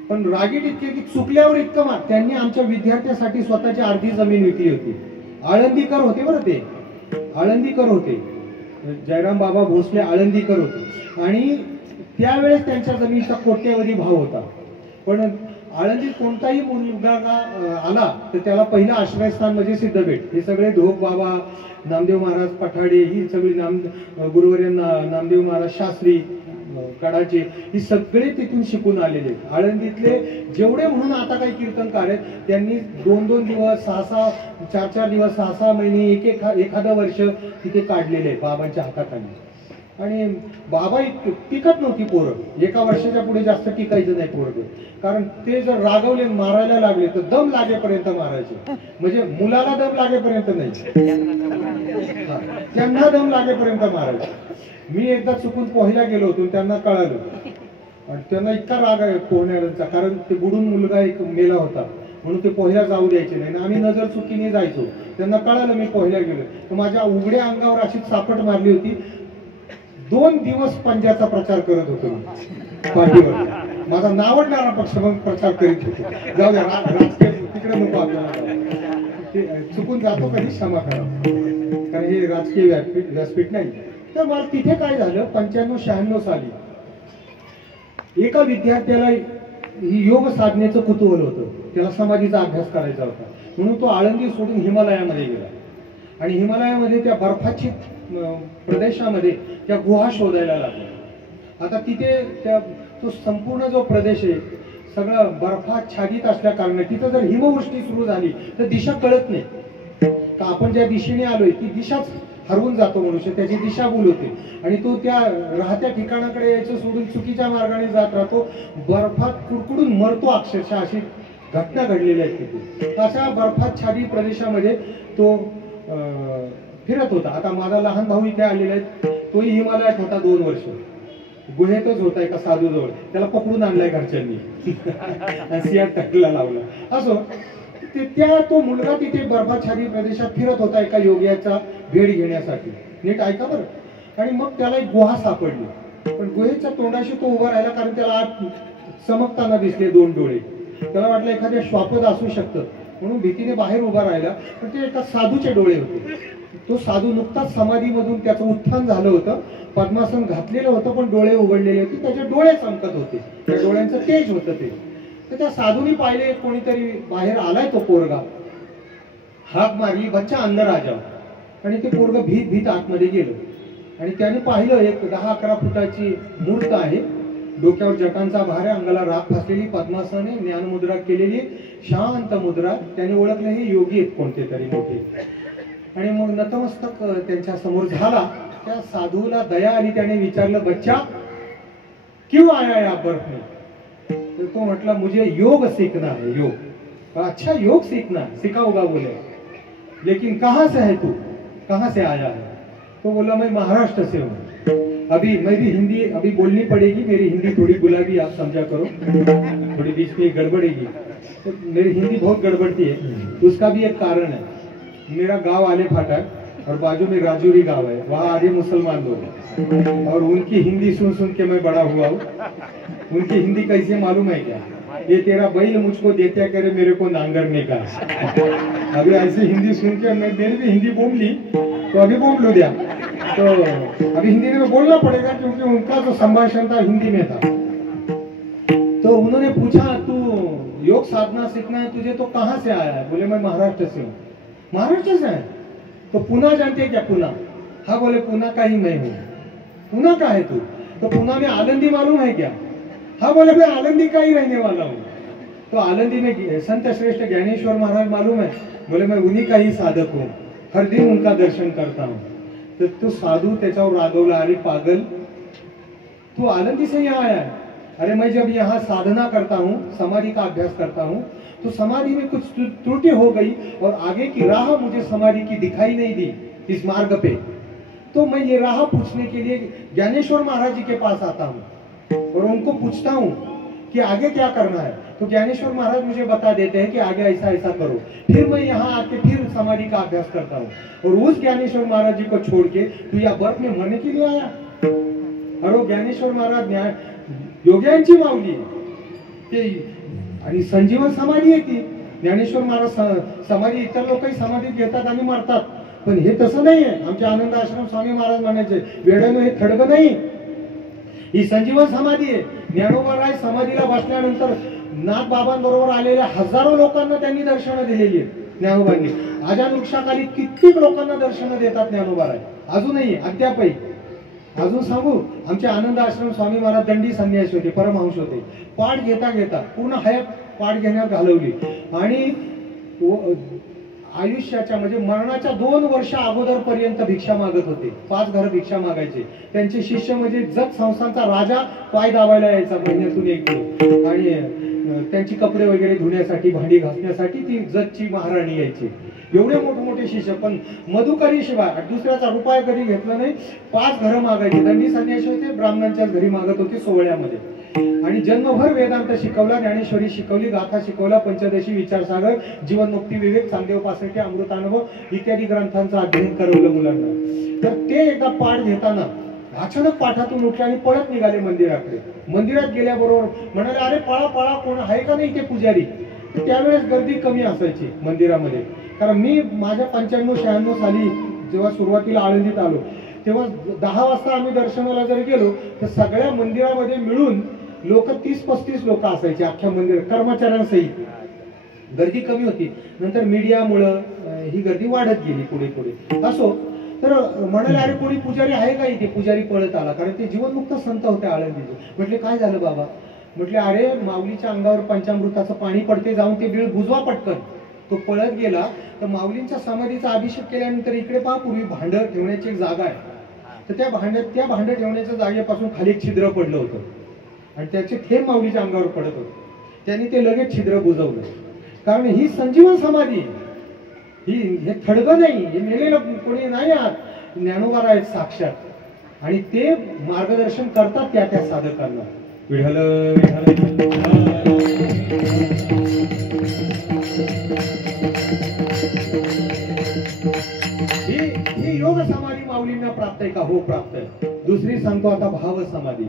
पण रागीट इतके की चुकल्यावर इतकं मार. त्यांनी आमच्या विद्यार्थ्यांसाठी स्वतःची अर्धी जमीन विकली होती. आळंदीकर होते बरं, ते आळंदीकर होते. जयराम बाबा भोसले आळंदीकर होते आणि त्यावेळेस त्यांच्या जमिनीचा कोट्यवधी भाव होता. पण आळंदीत कोणताही मुलगा आला तर त्याला पहिलं आश्रयस्थान म्हणजे सिद्धबेट. हे सगळे धोक बाबा, नामदेव महाराज पठाडे, ही सगळी गुरुवर्य नामदेव महाराज शास्त्री कडाचे, ही सगळे तिथून शिकून आलेले. आळंदीतले जेवढे म्हणून आता काही कीर्तनकार आहेत, त्यांनी 2-2 दिवस, 6-6, 4-4 दिवस, 6-6 महिने, एखादं वर्ष तिथे काढलेले बाबांच्या हाताखाली. आणि बाबा टिकत नव्हती पोरं, 1 वर्षाच्या पुढे जास्त टिकायचं नाही पोरं, कारण ते जर रागवले, मारायला लागले तर दम लागेपर्यंत मारायचे. म्हणजे मुलाला दम लागेपर्यंत नाही, त्यांना दम लागेपर्यंत मारायचे. मी एकदा चुकून पोहायला गेलो होतो, त्यांना कळालं आणि त्यांना इतका राग आहे पोहणाऱ्यांचा, कारण ते बुडून मुलगा एक मेला होता म्हणून ते पोहायला जाऊ द्यायचे नाही. आम्ही नजर चुकीने जायचो. त्यांना कळालं मी पोहायला गेलो, तर माझ्या उघड्या अंगावर अशी चापट मारली होती. 2 दिवस पंजाचा प्रचार करत होतो मी पाठीवर. माझा नावडणारा पक्ष मग प्रचार करीत होतो. जाऊ द्या, राजकीय तिकडे नको आपल्याला, चुकून जातो कधी क्षमा करा, कारण हे राजकीय व्यासपीठ नाही. तर मला तिथे काय झालं, 95-96 साली एका विद्यार्थ्याला ही योग साधनेचं कुतूहल होतं, त्याला समाधीचा अभ्यास करायचा होता. म्हणून तो आळंदी सोडून हिमालयामध्ये गेला आणि हिमालयामध्ये त्या बर्फाच्छित प्रदेशामध्ये त्या गुहा शोधायला लागल्या. आता तिथे तो संपूर्ण जो प्रदेश आहे सगळं बर्फाच्छादित असल्या कारणाने तिथं जर हिमवृष्टी सुरू झाली तर दिशा कळत नाही. का आपण ज्या दिशेने आलोय ती दिशाच हरवून जातो मनुष्य, त्याची दिशाभूल होते आणि तो त्या राहत्या ठिकाणाकडे यायचं सोडून चुकीच्या मार्गाने जात राहतो, बर्फात कुडकुडून मरतो अक्षरशः. अशी घटना घडलेली आहे तिथे. अशा बर्फाच्छादित प्रदेशामध्ये तो फिरत होता. आता माझा लहान भाऊ इथे आलेला आहे, तोही हिमालयात होता 2 वर्ष, गुहेतच होता एका साधूजवळ. त्याला पकडून आणलाय घरच्यांनी सियाट टाकला लावला. असो, तो मुलगा तिथे बर्फाच्छादित प्रदेशात फिरत होता एका योग्याचा भेट घेण्यासाठी. नीट ऐका बरं. आणि मग त्याला एक गुहा सापडली, पण गुहेच्या तोंडाशी तो उभा राहिला, कारण त्याला आत चमकताना दिसले 2 डोळे. त्याला वाटलं एखाद्या श्वापद असू शकतं म्हणून भीतीने बाहेर उभा राहिला, पण ते एका साधूचे डोळे होते. तो साधू नुकताच समाधीमधून त्याचं उत्थान झालं होतं, पद्मासन घातलेलं होतं, पण डोळे उघडलेले होते, त्याचे डोळे चमकत होते, त्या डोळ्यांचं तेज होतं ते. तर त्या साधूनी पाहिले कोणीतरी बाहेर आलाय, तो पोरगा हाक मारली, बच्चा अंदर आ जाओ. आणि ते पोरग भीत आतमध्ये गेलं आणि त्याने पाहिलं एक 10-11 फुटाची मूर्त आहे, डोक्यावर जटांचा भार आहे, अंगाला राख फासलेली, पद्मासने ज्ञानमुद्रा केलेली, शांत मुद्रा. त्याने ओळखलं हे योगी आहेत कोणते तरी मोठे. आणि मग नतमस्तक त्यांच्या समोर झाला. त्या साधूला दया आली, त्याने विचारलं, बच्चा क्यों आया या बर्फ में? तो तो म्हटला, मुझे योग सीखना है. योग? अच्छा, योग सीखना है, सिखाऊंगा बोले. लेकिन कहाँ से है तू, कहाँ से आया है? तो बोला, मैं महाराष्ट्र से हूँ. अभी मैं भी हिंदी अभी बोलनी पड़ेगी, मेरी हिंदी थोड़ी गुलाबी, आप समझा करो, थोड़ी बीच में गड़बड़ेगी. तो मेरी हिंदी बहुत गड़बड़ती है, उसका भी एक कारण है. मेरा गांव आले फाटा, और बाजू में राजौरी गांव है, वहाँ आधे मुसलमान लोग हैं और उनकी हिंदी सुन सुन के मैं बड़ा हुआ हूँ। उनकी हिंदी कैसे मालूम है क्या? ये तेरा बैल मुझको देता करे मेरे को नांगरने का। अभी ऐसी हिंदी सुन के मैंने भी हिंदी बोल ली तो अभी बोल लो दिया, तो अभी हिंदी में बोलना पड़ेगा क्योंकि उनका जो संभाषण था हिंदी में था। तो उन्होंने पूछा तू योग साधना सीखना है तुझे तो कहाँ से आया है? बोले मैं महाराष्ट्र से हूँ। महाराष्ट्र से है तो पुणे जानते क्या? पुणे? हाँ बोले पुणे का ही मैं हूँ। पुणे का है तू? तो पुणे में आलंदी मालूम है क्या? हाँ बोले मैं आलंदी का ही रहने वाला हूँ। तो आलंदी में संत श्रेष्ठ ज्ञानेश्वर महाराज मालूम है? बोले मैं उन्हीं का ही साधक हूँ, हर दिन उनका दर्शन करता हूँ। तो तू साधू त्याच्यावर रागवला, अरे पागल तू आलंदी से यहाँ आया है? अरे मैं जब यहाँ साधना करता हूँ, समाधि का अभ्यास करता हूँ, तो समाधि में कुछ त्रुटि हो गई और आगे की राह मुझे समाधि की दिखाई नहीं दी इस मार्ग पे। तो मैं ये राह पूछने के लिए ज्ञानेश्वर महाराज जी के पास आता हूँ और उनको पूछता हूँ कि आगे क्या करना है। तो ज्ञानेश्वर महाराज मुझे बता देते हैं कि आगे ऐसा ऐसा करो। फिर मैं यहाँ आके फिर समाधि का अभ्यास करता हूँ और उस ज्ञानेश्वर महाराज जी को छोड़ के तू या बर्फ में मरने के लिए आया? और वो ज्ञानेश्वर महाराज योग्यांची माऊली ते आणि संजीवन समाधी आहे ती। ज्ञानेश्वर महाराज समाधी, इतर लोकही समाधी घेतात आणि मरतात, पण हे तसं नाही आहे। आमचे आनंद आश्रम स्वामी महाराज म्हणायचे वेड्यानं हे खडगं नाही, ही संजीवन समाधी आहे। ज्ञानोबा राय समाधीला बसल्यानंतर नाथ बाबांबरोबर आलेल्या हजारो लोकांना त्यांनी दर्शनं दिलेली आहेत ज्ञानोबांनी। आजान वृक्षाखाली कित्येक लोकांना दर्शनं देतात ज्ञानोबा राय अजूनही, अद्यापही। अजून सांगू, आमचे आनंद आश्रम स्वामी महाराज दंडी संन्यासी होते, परमहंस होते। पाठ घेता घेता पूर्ण हयात पाठ घेण्यात घालवली आणि आयुष्याच्या म्हणजे मरणाच्या 2 वर्ष अगोदर पर्यंत भिक्षा मागत होते। 5 घर भिक्षा मागायचे। त्यांचे शिष्य म्हणजे जत संस्थांचा राजा पाय दाबायला यायचा महिन्यातून एक दिवस आणि त्यांची कपडे वगैरे धुण्यासाठी, भांडी घासण्यासाठी ती जतची महाराणी यायची। एवढे मोठे शिष्य, पण मधुकरी शिवाय दुसऱ्याचा रुपया कधी घेतला नाही। 5 घरं मागायचे। दंडी संन्यासी होते, ब्राह्मणांच्याच घरी मागत होते सोहळ्यामध्ये। आणि जन्मभर वेदांत शिकवला, ज्ञानेश्वरी शिकवली, गाथा शिकवला, पंचदशी, विचारसागर, जीवनमुक्ती, विवेक, चांदेव पासष्टी, अमृतानुभव इत्यादी ग्रंथांचं अध्ययन करवलं मुलांना। तर ते एकदा पाठ घेताना अचानक पाठातून उठले आणि पळत निघाले मंदिराकडे। मंदिरात गेल्याबरोबर म्हणाले अरे पळा पळा, कोण आहे का नाही ते पुजारी? त्यावेळेस गर्दी कमी असायची मंदिरामध्ये, कारण मी माझ्या 95-96 साली जेव्हा सुरुवातीला आळंदीत आलो तेव्हा 10 वाजता आम्ही दर्शनाला जर गेलो तर सगळ्या मंदिरामध्ये मिळून लोक 30-35 लोक असायचे अख्ख्या मंदिर कर्मचाऱ्यांसहित। गर्दी कमी होती, नंतर मीडियामुळं ही गर्दी वाढत गेली पुढे पुढे। असो, तर म्हणाले अरे कोणी पुजारी आहे का इथे? पुजारी पळत आला, कारण ते जीवनमुक्त संत होते आळंदीचे। म्हटले काय झालं बाबा? म्हटले अरे माऊलीच्या अंगावर पंचामृताचं पाणी पडते, जाऊन ते बीळ बुजवा पटकन। तो पळत गेला तर माऊलींच्या समाधीचा अभिषेक केल्यानंतर इकडे पहा पूर्वी भांड ठेवण्याची एक जागा आहे, तर त्या भांड ठेवण्याच्या जागेपासून खाली एक छिद्र पडलं होतं आणि त्याचे थेंब माऊलीच्या अंगावर पडत होते। त्यांनी ते लगेच छिद्र बुजवलं, कारण ही संजीवन समाधी, हे खडगं नाही, हे मेलेलं कोणी नाही आहात, ज्ञानोबा आहेत साक्षात, आणि ते मार्गदर्शन करतात त्या साधकांना। विठ्ठल ही योग समाधी माऊलींना प्राप्त आहे का? हो प्राप्त आहे। दुसरी सांगतो आता भाव समाधी।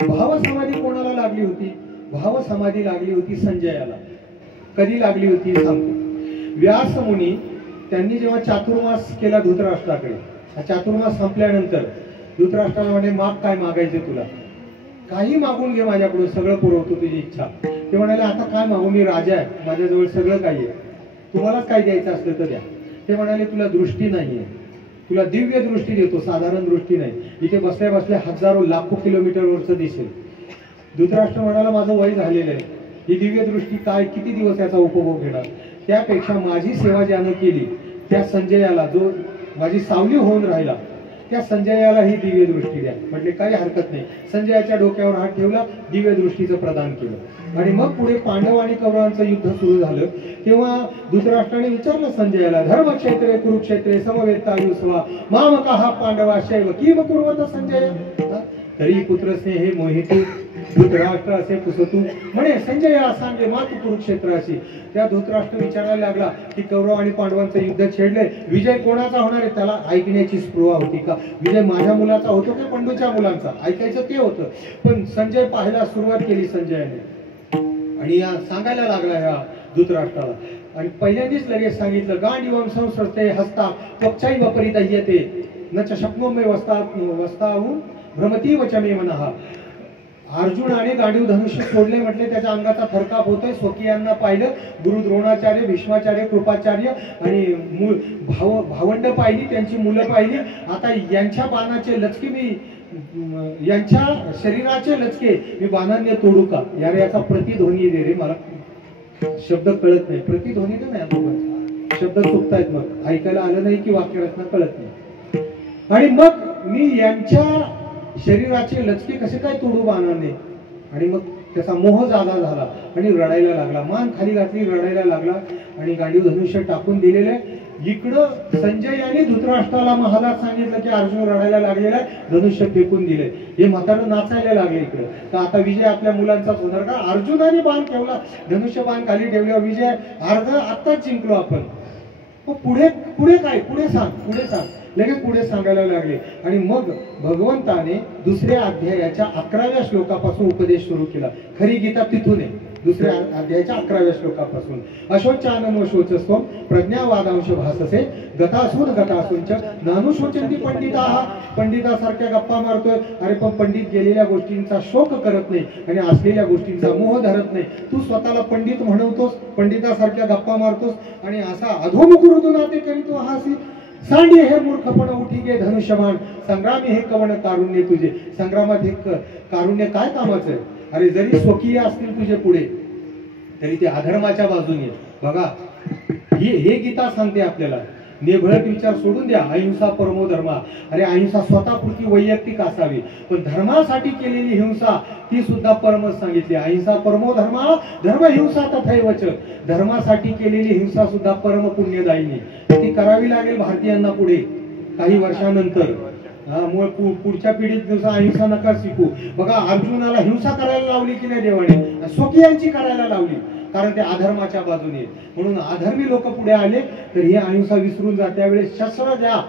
भाव समाधी कोणाला लागली होती? भाव समाधी लागली होती संजयाला। कधी लागली होती सांगतो। व्यास मुनी त्यांनी जेव्हा चातुर्मास केला धृतराष्ट्राकडे, चातुर्मास संपल्यानंतर धृतराष्ट्राला म्हणे माग काय मागायचे तुला? काही मागून घे माझ्याकडून, सगळं पुरवतो तुझी इच्छा। ते म्हणाले आता काय मागू, मी राजा आहे, माझ्याजवळ सगळं काही आहे, तुम्हालाच काय द्यायचं असलं तर द्या। ते म्हणाले तुला दृष्टी नाहीये, तुला दिव्य दृष्टी देतो, साधारण दृष्टी नाही, इथे बसल्या बसल्या हजारो लाखो किलोमीटरवरचं दिसेल। धृतराष्ट्र म्हणाला माझं वय झालेलं आहे, ही दिव्य दृष्टी काय, किती दिवस याचा उपभोग घेणार? त्यापेक्षा माझी सेवा ज्यानं केली त्या संजयाला, जो माझी सावली होऊन राहिला, त्या संजयाला ही दिव्य दृष्टी द्या। म्हटले काही हरकत नाही। संजयाच्या डोक्यावर हात ठेवला, दिव्य दृष्टीचं प्रदान केलं। आणि मग पुढे पांडव आणि कौरवांचं युद्ध सुरू झालं। तेव्हा धृतराष्ट्राने विचारलं संजयाला, धर्मक्षेत्रे कुरुक्षेत्रे समवेतायुस्वा मामकाः पांडवा शैव किम कुर्वत संजय? तरी पुत्रस्नेहे मोहिते धृतराष्ट्र असे पुसतू म्हणे संजय या सांगे मातु कुरुक्षेत्राची. त्या धृतराष्ट्र विचारायला लागला की कौरव आणि पांडवांचं युद्ध छेडले, विजय कोणाचा होणार आहे? त्याला ऐकण्याची स्पृहा होती का? विजय माझ्या मुलाचा होतो की पंडूच्या मुलांचा? ऐकायचं ते होतं. पण संजय पाहायला सुरुवात केली संजयाने आणि या सांगायला लागला या धृतराष्ट्राला. आणि पहिल्यांदाच लगेच सांगितलं गांडीवं संस्कृते हस्ता त्वक्चैव परिदह्यते न च शक्नोमि वस्ताहून भ्रमतीव च मे मनः. अर्जुनाने गांडीव धनुष्य सोडले म्हटले त्याच्या अंगाचा थरकाप होतोय. स्वकीयांना पाहिलं, गुरु द्रोणाचार्य, भीष्माचार्य, कृपाचार्य आणि भावंड पाहिली, त्यांची मुलं पाहिली. आता यांच्या बाणाचे लचके मी यांच्या शरीराचे लचके मी बाणांनी तोडू का? यार याचा प्रतिध्वनी दे रे, मला शब्द कळत नाही. प्रतिध्वनी तर नाही, शब्द चुकतायत, मग ऐकायला आलं नाही की वाक्यरचना कळत नाही. आणि मग मी यांच्या शरीराचे लचके कसे काय तोडू बाणाने? आणि मग त्याचा मोह जागा झाला आणि रडायला लागला, मान खाली घातली, रडायला लागला आणि गांडीव धनुष्य टाकून दिलेले. इकडं संजय यांनी धृतराष्ट्राला महालात सांगितलं की अर्जुन रडायला लागलेला आहे, धनुष्य फेकून दिले. हे म्हातारं नाचायला लागले इकडं, तर आता विजय आपल्या मुलांचाच होणार का? अर्जुनाने बाण ठेवला, धनुष्य बाण खाली ठेवल्यावर विजय अर्ध आत्ताच जिंकलो आपण. पुढे पुढे काय? पुढे सांग, पुढे सांग. लगेच पुढे सांगायला लागले. आणि मग भगवंताने दुसऱ्या अध्यायाच्या 11व्या श्लोकापासून उपदेश सुरू केला. खरी गीता तिथून आहे, दुसऱ्या अध्यायाच्या 11व्या श्लोकापासून. अशोचानन शोचस्त्वं प्रज्ञावादांश भाससे गतासून गतासूंच नानुशोचंती पंडिताः. पंडितासारख्या गप्पा मारतोय. अरे पण पंडित गेलेल्या गोष्टींचा शोक करत नाही आणि असलेल्या गोष्टींचा मोह धरत नाही. तू स्वतःला पंडित म्हणवतोस, पंडितासारख्या गप्पा मारतोस आणि असा अधोमुख हृदुनाते करीतो हासी. सांडी हे मूर्खपण उठी गे धनुष्यमान, संग्रामी हे कवण कारुण्य तुझे. संग्रामात हे कारुण्य काय कामाचं आहे? अरे जरी स्वकीय असतील तुझे पुढे तरी ते अधर्माच्या बाजूने. बघा हे गीता सांगते आपल्याला, निभळक विचार सोडून द्या. अहिंसा परमो धर्मा. अरे अहिंसा स्वतःपुरती वैयक्तिक असावी, पण धर्मासाठी केलेली हिंसा ती सुद्धा परमच सांगितली. अहिंसा परमो धर्मा धर्म हिंसा तथैवच. धर्मासाठी केलेली हिंसा सुद्धा परम पुण्यदायिनी. ती करावी लागेल भारतीयांना पुढे काही वर्षानंतर. पुढच्या पिढीत दिवसा अहिंसा नका शिकू. बघा अर्जुनाला हिंसा करायला लावली की नाही देवाने? स्वकीयांची करायला लावली, कारण ते अधर्माच्या बाजूने. म्हणून अधर्मी लोक पुढे आले तर ही अहिंसा विसरून जा. त्यावेळेस शस्त्र द्या,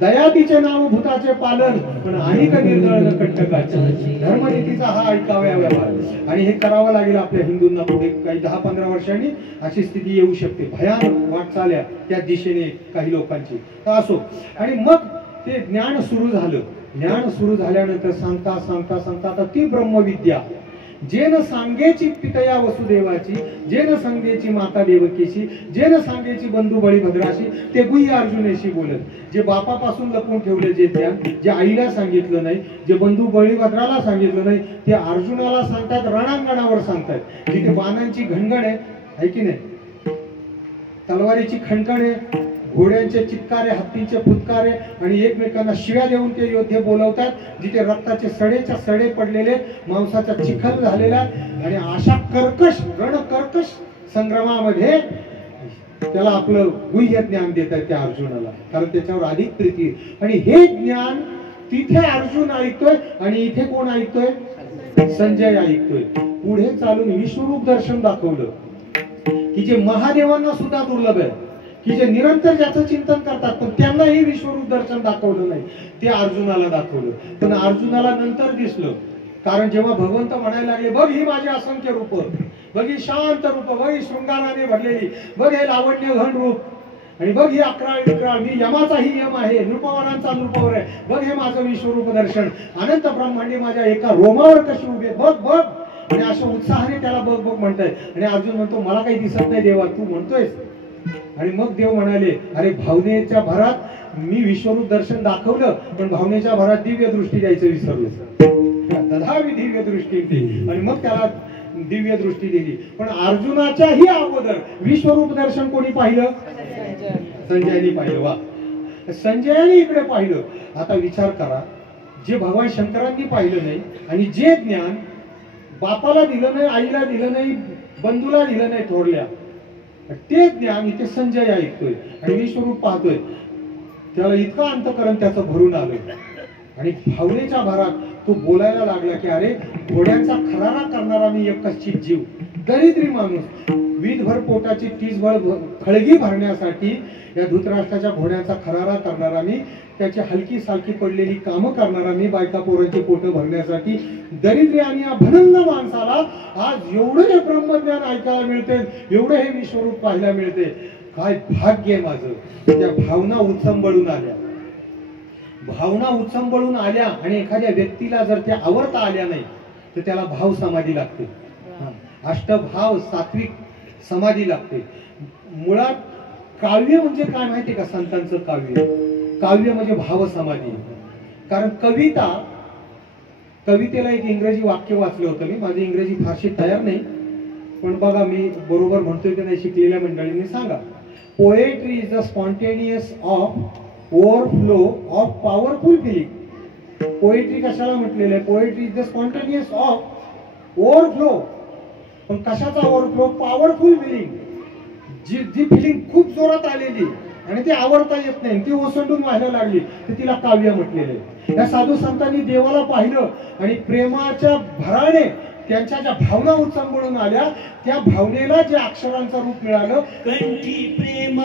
दयातीचे नाव भूताचे पालन, पण अनेक निर्दळ कंटकाचे. धर्मनीतीचा हा ऐकाव्या व्यवहार आणि हे करावं लागेल आपल्या हिंदूंना. पुढे काही 10-15 वर्षांनी अशी स्थिती येऊ शकते. भयानक वाटचाल्या त्या दिशेने काही लोकांची. तर असो. आणि मग ते ज्ञान सुरू झालं. ज्ञान सुरू झाल्यानंतर सांगता सांगता सांगता आता ती ब्रह्मविद्या जेन सांगेची पितया वसुदेवाची, जेन सांगेची माता देवकीची, जेन सांगेची बंधू बळीभद्राशी, ते गुह्य अर्जुनेशी बोलत. जे बापापासून लपून ठेवले जे ज्ञान, जे आईला सांगितलं नाही, जे बंधू बळीभद्राला सांगितलं नाही, ते अर्जुनाला सांगतात, रणांगणावर सांगतात. जिथे बाणांची घणघण आहे की नाही, तलवारीची खणखण आहे, घोड्यांचे चित्कारे, हत्तींचे फुतकारे आणि एकमेकांना शिव्या देऊन ते योद्धे बोलवतात. जिथे रक्ताचे सडेच्या सडे पडलेले, मांसाचा चिखल झालेला आणि अशा कर्कश रणकर्कश संग्रामामध्ये त्याला आपलं गुह्य ज्ञान देत आहेत त्या अर्जुनाला, कारण त्याच्यावर अधिक प्रीती. आणि हे ज्ञान तिथे अर्जुन ऐकतोय आणि इथे कोण ऐकतोय? संजय ऐकतोय. पुढे चालून विश्वरूप दर्शन दाखवलं की जे महादेवांना सुद्धा दुर्लभ आहे, की जे निरंतर ज्याचं चिंतन करतात, पण त्यांनाही विश्वरूप दर्शन दाखवलं नाही, ते अर्जुनाला दाखवलं. पण अर्जुनाला नंतर दिसलं, कारण जेव्हा भगवंत म्हणायला लागले, बघ ही माझी असंख्य रूप, बघ ही शांत रूप, बघ ही शृंगाराने भरलेली, बघ हे लावण्य घन रूप, आणि बघ ही अकराळ विक्राळ, मी यमाचाही यम आहे, नृपवरांचा नृपवर आहे, बघ हे माझं विश्वरूप दर्शन, अनंत ब्रह्मांडी माझ्या एका रोमावर कशी उभे, बघ बघ. आणि अशा उत्साहाने त्याला बघ बघ म्हणताय. आणि अर्जुन म्हणतो, मला काही दिसत नाही देवा, तू म्हणतोयस. आणि मग देव म्हणाले, अरे भावनेच्या भरात मी विश्वरूप दर्शन दाखवलं, पण भावनेच्या भरात दिव्य दृष्टी द्यायचं विसरलो. तथावि दिव्य दृष्टी दिली आणि मग त्याला दिव्य दृष्टी दिली. पण अर्जुनाच्याही अगोदर विश्वरूप दर्शन कोणी पाहिलं? संजयाने पाहिलं. वा, संजयाने इकडे पाहिलं. आता विचार करा, जे भगवान शंकरांनी पाहिलं नाही आणि जे ज्ञान बापाला दिलं नाही, आईला दिलं नाही, बंधूला दिलं नाही थोरल्या, ते ज्ञान इथे संजय ऐकतोय आणि विश्वरूप पाहतोय. त्याला इतकं अंतःकरण त्याचं भरून आलं आणि भावनेच्या भरात तो बोलायला लागला की अरे घोड्यांचा खरारा करणारा मी एकच जीव, दरिद्री माणूस, वीधभर पोटाची तीसभर खळगी भरण्यासाठी या धृतराष्ट्राच्या घोड्यांचा खरारा करणारा मी, त्याची हलकी सालकी पडलेली कामं करणारा मी, बायका पोरांची पोटं भरण्यासाठी दरिद्री आणि या भनंग माणसाला आज एवढं हे ब्रह्मज्ञान ऐकायला मिळते, एवढं हे विश्वरूप पाहायला मिळते, काय भाग्य आहे माझं. त्या भावना उचंबळून आल्या, भावना उचंबळून आल्या आणि एखाद्या व्यक्तीला जर त्या आवडता आल्या नाही तर त्याला भाव समाधी लागते, अष्टभाव सात्विक समाधी लागते. मुळात काव्य म्हणजे काय माहितीये का? संतांचं काव्य, काव्य म्हणजे भाव समाधी. कारण कवितेला एक इंग्रजी वाक्य वाचलं होतं मी, माझी इंग्रजी फारशी तयार नाही, पण बघा मी बरोबर म्हणतोय की नाही शिकलेल्या मंडळींनी सांगा. Poetry is the spontaneous of overflow of powerful feeling. Poetry कशाला म्हटलेलं आहे? Poetry is the spontaneous of overflow. पण कशाचा ओव्हरफ्लो? Powerful feeling. जी फिलिंग खूप जोरात आलेली आणि ती आवडता येत नाही, ती ओसंडून व्हायला लागली, तर तिला काव्य म्हटलेलं आहे. या साधू संतांनी देवाला पाहिलं आणि प्रेमाच्या भराने त्यांच्या ज्या भावना उचंबळून आल्या, त्या भावनेला जे अक्षरांचं रूप मिळालं, कंठी प्रेम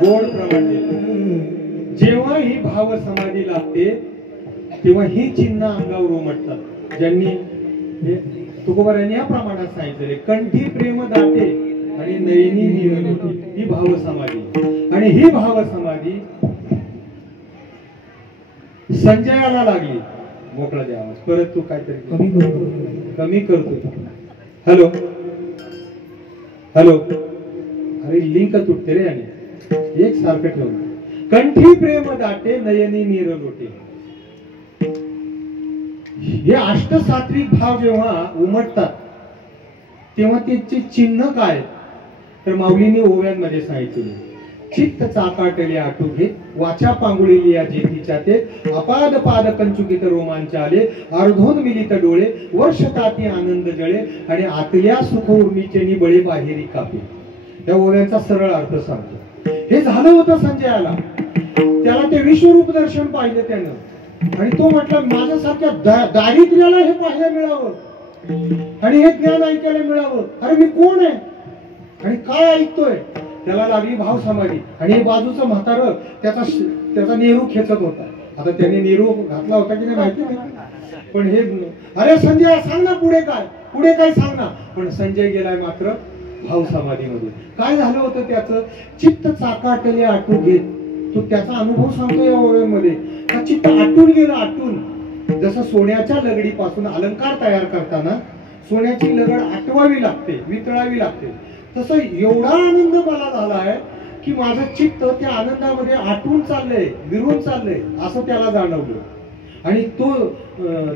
गोड प्रमाणे. जेव्हा ही भाव समाधी लागते तेव्हा ही चिन्ह अंगावर उमटतात. ज्यांनी तुकोबार यांनी या प्रमाणात सांगितलेले, कंठी प्रेम दाटे आणि नयनी निरलोटी, ही भाव समाधी. आणि ही भाव समाधी संजयाला लागली. मोकळा द्या आवाज, परत तू काहीतरी कमी करतो. हॅलो हॅलो, अरे लिंक तुटते रे. आणि एक सारखं ठेवून, कंठी प्रेम दाटे नयनी निरलोटे. हे अष्टसात्विक भाव जेव्हा उमटतात तेव्हा त्याचे चिन्ह काय? तर माऊलीने ओव्यांमध्ये सांगितले, चित्त चाकाटले आटुघे वाचा पांगुळेली या जेतीच्या ते अपाद पाद कंचुकित रोमांच आले अर्धोन मिलित डोळे वर्ष ताती आनंद जळे आणि आतल्या सुख उर्मीचे बळे बाहेरी कापे. या ओव्यांचा सरळ अर्थ सांगतो. हे झालं होतं संजयाला. त्याला ते विश्वरूप दर्शन पाहिलं त्यानं आणि तो म्हटला माझ्यासारख्या दारिद्र्याला हे पाहायला मिळावं आणि हे ज्ञान ऐकायला मिळावं. अरे मी कोण आहे आणि काय ऐकतोय. त्याला लागली भाव समाधी. आणि हे बाजूचं म्हातारं त्याचा नेहरू खेचत होता. आता त्याने नेहरू घातला होता की नाही माहिती नाही, पण हे अरे संजय सांग ना पुढे काय सांग ना. पण संजय गेलाय मात्र भाव समाधीमध्ये. काय झालं होतं त्याचं चित्त चाकाटले आटू घेत. तो त्याचा अनुभव सांगतो या ओव्यांमध्ये. का चित्त आटून गेलं. आटून जसं सोन्याच्या लगडीपासून अलंकार तयार करताना सोन्याची लगड आटवावी लागते, वितळावी लागते, तसं एवढा आनंद मला झालाय की माझं चित्त त्या आनंदामध्ये आटून चाललंय, विरून चाललंय असं त्याला जाणवलं. आणि तो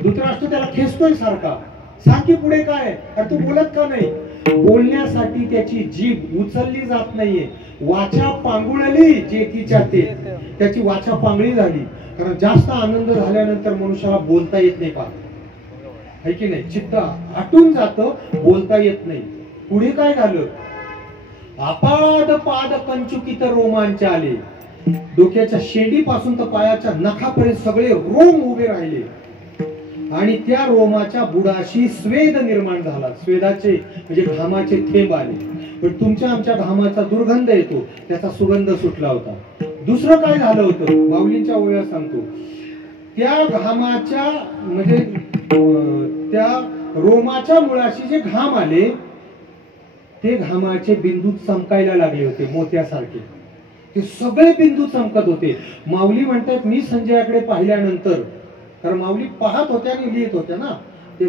धृतराष्ट्र त्याला खेचतोय सारखा. सांग की पुढे काय. अरे तो बोलत का नाही. बोलण्यासाठी त्याची जीभ उचलली जात नाहीये. वाचा पांगुळली जेतीच्या ते. त्याची वाचा पांगळी झाली. कारण जास्त आनंद झाल्यानंतर मनुष्याला बोलता येत नाही. आहे की नाही. चित्त आटून जातं, बोलता येत नाही. पुढे काय झालं. अपाद पाद कंचुकित रोमांच आले. डोक्याच्या शेंडीपासून तर पायाच्या नखापर्यंत सगळे रोम उभे राहिले आणि त्या रोमाच्या बुडाशी स्वेद निर्माण झाला. स्वेदाचे म्हणजे घामाचे थेंब आले. पण तुमच्या आमच्या घामाचा दुर्गंध येतो, त्याचा सुगंध सुटला होता. दुसरं काय झालं होतं माऊलींच्या ओव्या सांगतो. त्या घामाच्या म्हणजे त्या रोमाच्या मुळाशी जे घाम आले ते घामाचे बिंदू चमकायला लागले होते मोत्यासारखे. ते सगळे बिंदू चमकत होते. माऊली म्हणतात मी संजयाकडे पाहिल्यानंतर, कारण माऊली पाहत होत्या आणि लिहित होत्या ना, ते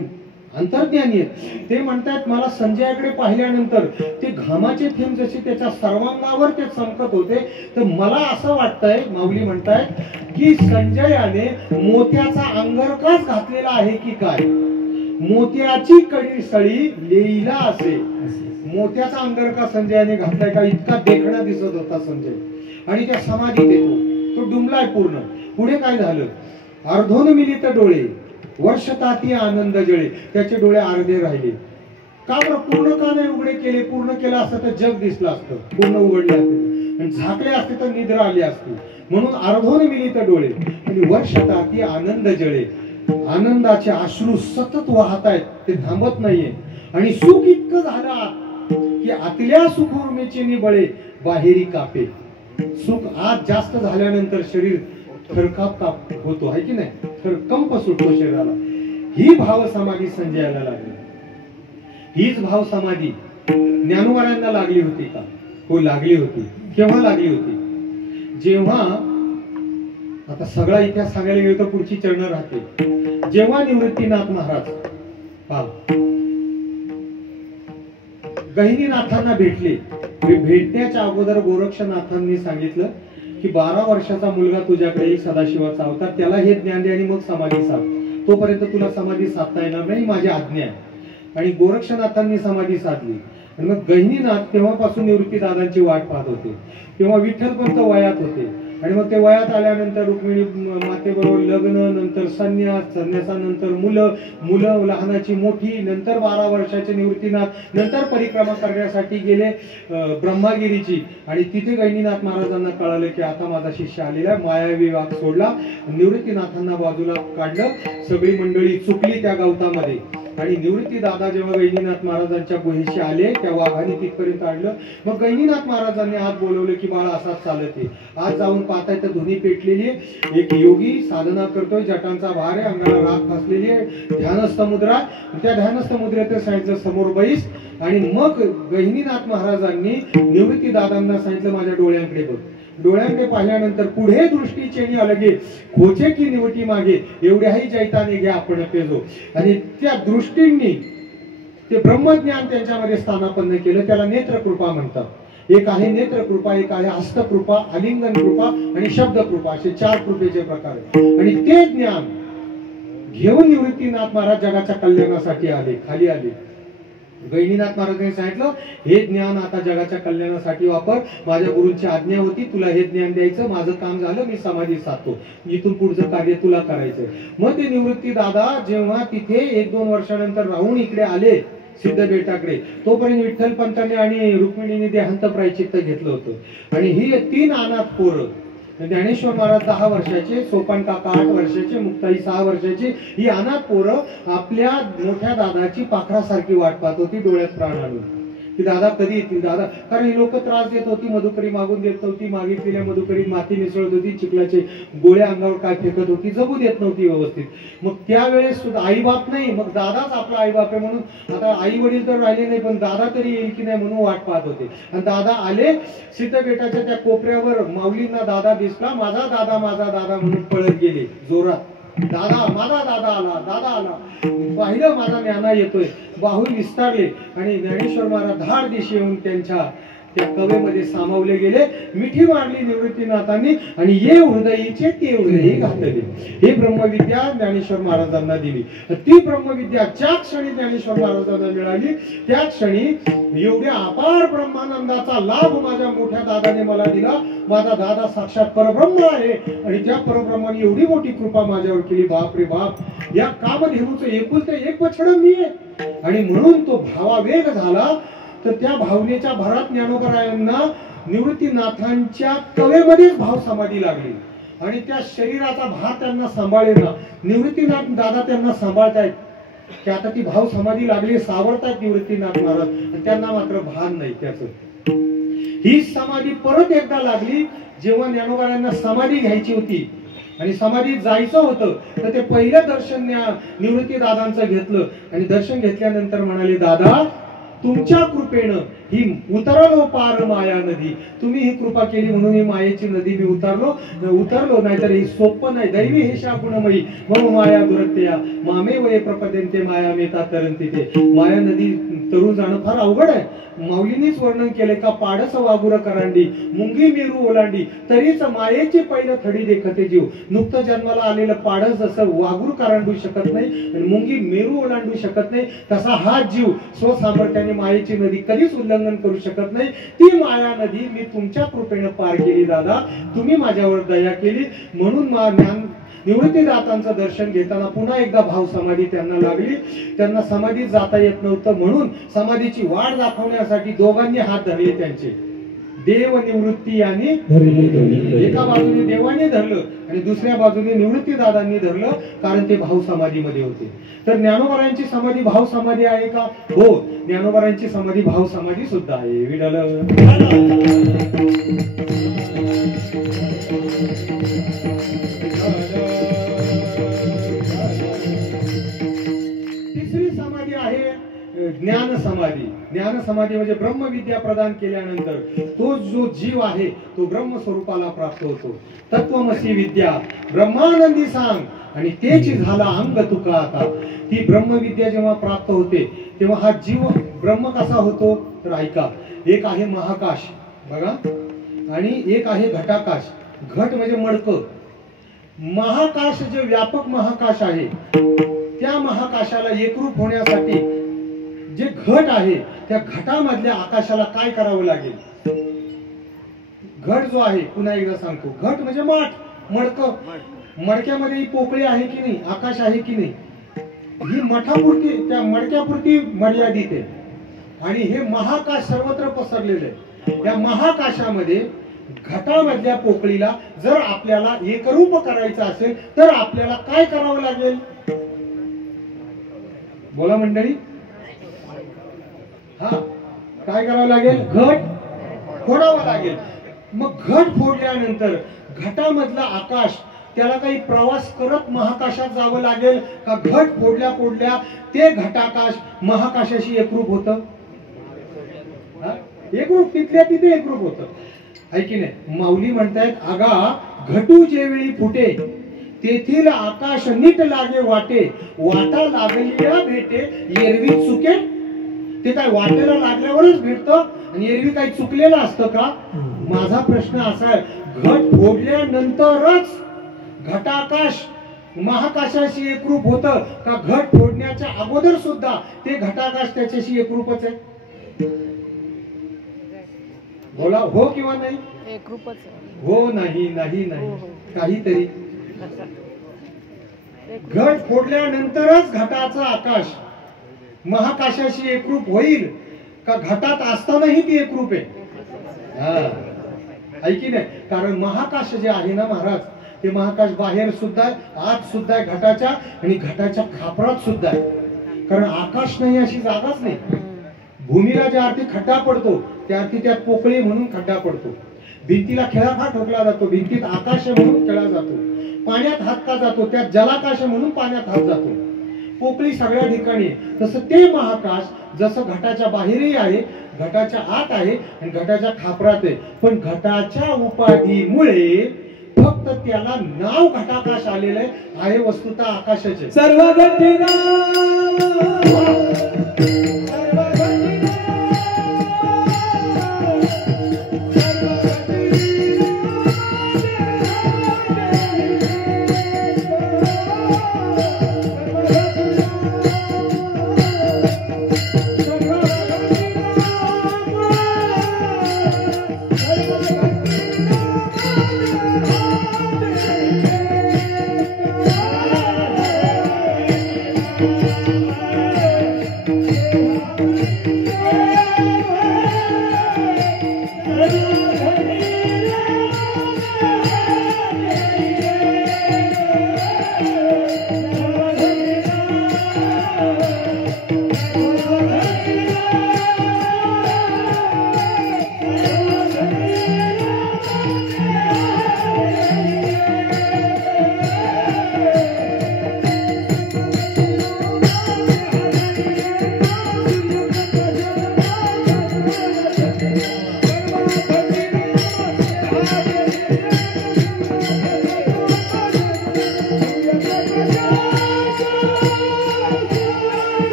अंतर्ज्ञानी आहेत. ते म्हणतात मला संजयाकडे पाहिल्यानंतर ते घामाचे थेंब जसे त्याच्या सर्वांगावर ते चमकत होते, तर मला असं वाटतंय, माऊली म्हणतायत की संजयाने मोत्याचा अंगरखाच घातलेला आहे की काय. मोत्याची कडी सळी लेईला असे. मोत्याचा अंगरखा संजयाने घातलाय का. इतका देखणा दिसत होता संजय. आणि त्या समाधीत येतो, तो डुमलाय पूर्ण. पुढे काय झालं. अर्धोन मिलित डोळे वर्ष ताती आनंद जळे. त्याचे डोळे अर्धे राहिले. का बरं पूर्ण का नाही उघडे केले. पूर्ण केलं असतं तर जग दिसलं असतं. पूर्ण उघडले असते आणि झाकले असते तर निद्रा आली असती. म्हणून अर्धोन मिलित डोळे आणि वर्ष ताती आनंद जळे. आनंदाचे अश्रू सतत वाहत आहेत, ते थांबत नाहीये. आणि सुख इतकं झालं की आतल्या सुख उर्मीचे निबळे बाहेरी कापे. सुख आज जास्त झाल्यानंतर शरीर थरकाप होतो आहे की नाही. थरकंप सुटतो शरीराला. ही भाव समाधी संजयाला लागली. हीच भाव समाधी ज्ञानोबांना लागली होती का. हो लागली होती. केव्हा लागली होती. जेव्हा आता सगळा इतिहास सांगायला गेलो तर पुढची चरण राहते. जेव्हा निवृत्तीनाथ महाराज गहिनीनाथांना भेटले. भेटण्याच्या अगोदर गोरक्षनाथांनी सांगितलं की 12 वर्षाचा मुलगा तुझ्याकडे एक सदाशिवाचा अवतार, त्याला हे ज्ञान दे आणि मग समाधी साध. तोपर्यंत तुला समाधी साधता येणार नाही, माझी आज्ञा आहे. आणि गोरक्षनाथांनी समाधी साधली. आणि मग गहिनीनाथ तेव्हापासून निवृत्ती दादांची वाट पाहत होते. तेव्हा विठ्ठलपंत वयात होते. आणि मग ते वयात आल्यानंतर रुक्मिणी मातेबरोबर लग्न, नंतर संन्यास, संन्यासानंतर मुलं लहानाची मोठी, नंतर 12 वर्षाचे निवृत्तीनाथ, नंतर परिक्रमा करण्यासाठी गेले ब्रह्मागिरीची. आणि तिथे गहिनीनाथ महाराजांना कळालं की आता माझा शिष्य आलेला. मायावी वाघ सोडला, निवृत्तीनाथांना बाजूला काढलं. सगळी मंडळी चुकली त्या गवतामध्ये. आणि निवृत्ती दादा जेव्हा गहिनीनाथ महाराजांच्या गुहेशी आले त्या वाघाने तिथपर्यंत आणलं. मग गहिनीनाथ महाराजांनी आज बोलवलं की बाळा असाच चालत आहे. आज जाऊन पाहताय तर धुनी पेटलेली आहे. एक योगी साधना करतोय, जटांचा भार आहे, अंगाला राख फासलेली आहे, ध्यानस्थ मुद्रा. त्या ध्यानस्थ मुद्रेत सांगितलं समोर बैस. आणि मग गहिनीनाथ महाराजांनी निवृत्ती दादांना सांगितलं माझ्या डोळ्यांकडे बघ. डोळ्यांकडे पाहिल्यानंतर पुढे दृष्टीचेनी अलगे खोचे की निवटी मागे एवढ्याही जैताने घ्या आपण पेजो. आणि त्या दृष्टींनी ते ब्रह्मज्ञान त्यांच्यामध्ये स्थानापन्न केलं. त्याला नेत्रकृपा म्हणतात. एक आहे नेत्रकृपा, एक आहे हस्तकृपा, आलिंगन कृपा आणि शब्दकृपा, असे 4 कृपेचे प्रकार आहेत. आणि ते ज्ञान घेऊन निवृत्तीनाथ महाराज जगाच्या कल्याणासाठी आले, खाली आले. गहिनीनाथ महाराजांनी सांगितलं, हे ज्ञान आता जगाच्या कल्याणासाठी वापर. माझ्या गुरूंची आज्ञा होती तुला हे ज्ञान द्यायचं, माझं काम झालं, मी समाधी साधतो, इथून पुढचं कार्य तुला करायचंय. मग ते निवृत्ती दादा जेव्हा तिथे 1-2 वर्षानंतर राहून इकडे आले सिद्धबेटाकडे, तोपर्यंत विठ्ठल पंतांनी आणि रुक्मिणीने देहांत प्रायचित्त घेतलं होतं. आणि ही 3 अनाथ पोरं, ज्ञानेश्वर महाराज 10 वर्षाचे, सोपान काका 8 वर्षाचे, मुक्ताई 6 वर्षाची, ही अनाथ पोरं आपल्या मोठ्या दादाची पाखरासारखी वाट पाहत होती, डोळ्यात प्राण आणून की दादा कधी येतील दादा. कारण ही लोक त्रास देत होती, मधुकरी मागून देत होती, मागितलेल्या मधुकरीत माती मिसळत होती, चिखलाचे गोळे अंगावर काय फेकत होती, जगू देत नव्हती व्यवस्थित. मग त्यावेळेस सुद्धा आई बाप नाही, मग दादाच आपला आई बाप आहे म्हणून आता आई वडील तर राहिले नाही, पण दादा तरी येईल की नाही म्हणून वाट पाहत होते. आणि दादा आले सिद्धबेटाच्या त्या कोपऱ्यावर, माऊलींना दादा दिसला, माझा दादा म्हणून पळत गेले जोरात. दादा, माझा दादा आला, दादा आला, पाहिलं माझा ज्ञाना येतोय, बाहू विस्तारले आणि ज्ञानेश्वर महाराज धाड दिशे येऊन त्यांच्या त्या कवेमध्ये सामावले गेले. मिठी मारली निवृत्तीनाथांनी आणि ये हृदयीचे ते हृदयी घातले. हे ब्रह्मविद्या ज्ञानेश्वर महाराजांना दिली. ती ब्रह्मविद्या ज्या क्षणी ज्ञानेश्वर महाराजांना मिळाली, त्या क्षणी एवढ्या अपार ब्रह्मानंदाचा लाभ माझ्या मोठ्या दादाने मला दिला. माझा दादा साक्षात परब्रह्म आहे आणि त्या परब्रह्माने एवढी मोठी कृपा माझ्यावर केली. बाप रे बाप, या कामधेनूचं एकुलते एक बछडं मी आहे. आणि म्हणून तो भावावेग झाला. तर त्या भावनेच्या भरात ज्ञानोबरायांना निवृत्तीनाथांच्या कवेमध्येच भाव समाधी लागली आणि त्या शरीराचा भार त्यांना सांभाळेना. निवृत्तीनाथ दादा त्यांना सांभाळतायत की आता ती भाव समाधी लागली, सावरतायत निवृत्तीनाथ महाराज, त्यांना मात्र भान नाही त्याचं. ही समाधी परत एकदा लागली जेव्हा ज्ञानोबरायांना समाधी घ्यायची होती आणि समाधीत जायचं होतं. तर ते पहिलं दर्शन निवृत्ती दादांचं घेतलं आणि दर्शन घेतल्यानंतर म्हणाले, दादा तुमच्या कृपेनं ही उतरलो पार माया नदी, तुम्ही ही कृपा केली म्हणून ही मायेची नदी मी उतरलो, नाहीतर ही सोपं नाही. दैवी हे शाकुणमयी म्हणून माया दुरत्या मामे वये प्रपदेंते माया मेता तरंती. ते माया नदी तरुण जाणं फार अवघड आहे. माऊलींनीच वर्णन केले का, पाडस वागुर करांडी मुंगी मेरू ओलांडी तरीच मायेची पहिलं थडी देखते जीव. नुकतं जन्माला आलेलं पाडस जसं वागुर करांडू शकत नाही आणि मुंगी मेरू ओलांडू शकत नाही, तसा हा जीव स्वसामर्थ्याने मायेची नदी कधीच उल्लंघन करू शकत नाही. ती माया नदी मी तुमच्या कृपेनं पार केली दादा, तुम्ही माझ्यावर दया केली. म्हणून निवृत्तीदातांचं दर्शन घेताना पुन्हा एकदा भाव समाधी त्यांना लागली. त्यांना समाधीत जाता येत नव्हतं म्हणून समाधीची वाढ दाखवण्यासाठी दोघांनी हात धरले त्यांचे. देव निवृत्ती आणि एका बाजूने देवाने धरलं आणि दुसऱ्या बाजूने निवृत्तीदादांनी धरलं, कारण ते भाव समाधीमध्ये होते. तर ज्ञानोबरायांची समाधी भाव समाधी आहे का? हो, ज्ञानोबरायांची समाधी भाव समाधी सुद्धा आहे. विडाल तिसरी समाधी आहे ज्ञान समाधी. ज्ञान समाधी म्हणजे ब्रह्मविद्या प्रदान केल्यानंतर तो जो जीव आहे तो ब्रह्म स्वरूपाला प्राप्त होतो. तत्वमसी विद्या ब्रह्मानंदी सांग आणि तेच झाला अंग तुका आता. ती ब्रह्मविद्या जेव्हा प्राप्त होते तेव्हा हा जीव ब्रह्म कसा होतो तर ऐका, एक आहे महाकाश बघा आणि एक आहे घटाकाश. घट म्हणजे मडकं. महाकाश जे व्यापक महाकाश आहे त्या महाकाशाला एकरूप होण्यासाठी जे घट आहे त्या घटामधल्या आकाशाला काय करावं लागेल? घट जो आहे, पुन्हा एकदा सांगतो, घट म्हणजे मडकं. मडक्यामध्ये ही पोकळी आहे की नाही, आकाश आहे की नाही, ही मठापुरती त्या मडक्यापुरती मर्यादित आहे आणि हे महाकाश सर्वत्र पसरलेलं आहे. या महाकाशामध्ये घटामधल्या पोकळीला जर आपल्याला एकरूप करायचं असेल तर आपल्याला काय करावं लागेल? बोला मंडळी. हा, काय करावं लागेल? घट फोडावा लागेल. मग घट फोडल्यानंतर घटामधला आकाश त्याला काही प्रवास करत महाकाशात जावं लागेल का? घट फोडल्या ते घटाकाश महाकाशाशी एकरूप होतं. एकरूप तिथल्या तिथे एकरूप होतं, आहे की नाही? माऊली म्हणतायत, आगा घटू जेवेळी फुटे तेथील आकाश नीट लागे वाटे, वाटा लागलेल्या भेटे एरवी चुके. ते काय वाटेला लागल्यावरच भेटतं आणि एरवी काही चुकलेलं असतं का? माझा प्रश्न असा आहे, घट फोडल्यानंतरच घटाकाश महाकाशाशी एकरूप होतं का घट फोडण्याच्या अगोदर सुद्धा ते घटाकाश त्याच्याशी एकरूपच आहे? बोला हो किंवा नाही? एकरूपच. हो नाही नाही नाही काहीतरी. घट फोडल्यानंतरच घटाचा आकाश महाकाशाशी एकरूप होईल का घटात असतानाही ती एकरूप आहे? हा आहे की नाही? कारण महाकाश जे आहे ना महाराज, ते महाकाश बाहेर सुद्धा आहे, आत सुद्धा आहे घटाच्या, आणि घटाच्या खापरात सुद्धा आहे. कारण आकाश नाही अशी जागाच नाही. भूमीला ज्या अर्थी खड्डा पडतो त्या अर्थी त्यात पोकळी म्हणून खड्डा पडतो. भिंतीला खेळाखा ठोकला जातो, भिंतीत आकाश म्हणून खेळला जातो. पाण्यात हात का जातो, त्यात जलाकाश म्हणून पाण्यात हात जातो. पोकळी सगळ्या ठिकाणी. तसं ते महाकाश जसं घटाच्या बाहेरही आहे, घटाच्या आत आहे आणि घटाच्या खापरात आहे. पण घटाच्या उपाधीमुळे फक्त त्याला नाव घटाकाश आलेलं आहे वस्तुतः आकाशाचे. सर्व घटीना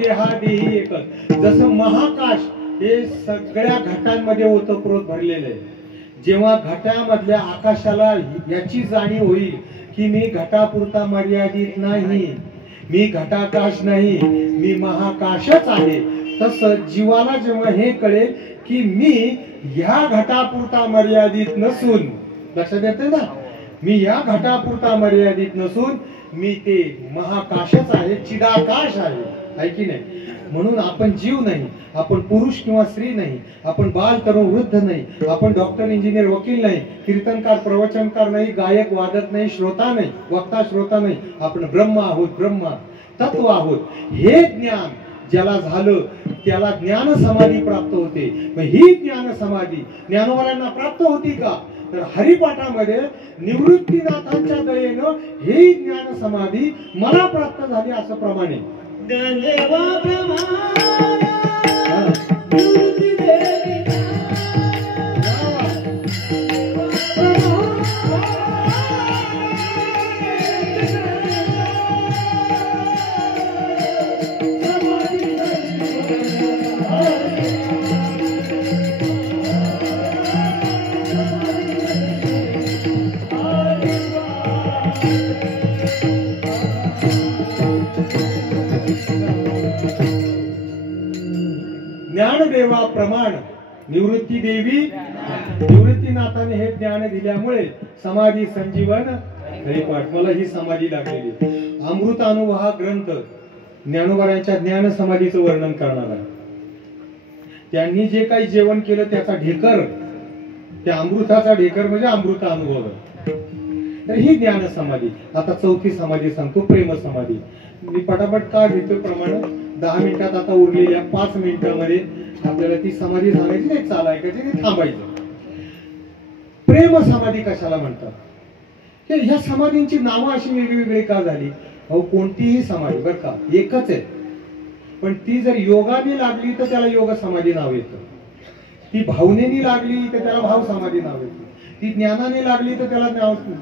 देहादेही एकच. जसं महाकाश हे सगळ्या घटांमध्ये ओतप्रोत भरलेलं आहे. जेव्हा घटामधल्या आकाशाला याची जाणीव होईल की मी घटापुरता मर्यादित नाही, मी घटाकाश नाही, मी महाकाशच आहे, तसं जीवाला जेव्हा हे कळेल की मी ह्या घटापुरता मर्यादित नसून, लक्षात येते ना, मी या घटापुरता मर्यादित नसून मी ते महाकाशच आहे, चिदाकाश आहे की नाही. म्हणून आपण जीव नाही, आपण पुरुष किंवा स्त्री नाही, आपण बाल तरुण वृद्ध नाही, आपण डॉक्टर इंजिनियर वकील नाही, कीर्तनकार प्रवचनकार नाही, गायक वादक नाही, श्रोता नाही, वक्ता श्रोता नाही, आपण ब्रह्म आहोत, ब्रह्म तत्व आहोत. हे ज्ञान ज्याला झालं त्याला ज्ञान समाधी प्राप्त होते. ही ज्ञान समाधी ज्ञानोबांना प्राप्त होती का? तर हरिपाठामध्ये निवृत्तीनाथांच्या दयेनं हे ज्ञान समाधी मला प्राप्त झाली असं प्रमाणे. ज्ञानदेवा प्रमाण निवृत्ती देवी निवृत्तीनाथाने हे ज्ञान दिल्यामुळे समाधी संजीवन हरिपाठ मला ही समाधी लागलेली. अमृतानुभव हा ग्रंथ ज्ञानोबांच्या ज्ञान समाधीचं वर्णन करणार आहे. त्यांनी जे काही जेवण केलं त्याचा ढेकर, त्या अमृताचा ढेकर म्हणजे अमृतानुभव. तर ही ज्ञान समाधी. आता चौथी समाधी सांगतो, प्रेम समाधी. मी पटापट का घेतोय प्रमाण, 10 मिनिटात आता उरलेल्या 5 मिनिटांमध्ये आपल्याला ती समाधी सांगायची नाही, चालायची नाही, थांबायचं. प्रेम समाधी कशाला म्हणतात? ह्या समाधींची नावं अशी वेगळी का झाली? अहो, कोणतीही समाधी बरं का एकच आहे, पण ती जर योगाने लागली तर त्याला योग समाधी नाव येतं, ती भावनेने लागली तर त्याला भाव समाधी नाव येतं, ती ज्ञानाने लागली तर त्याला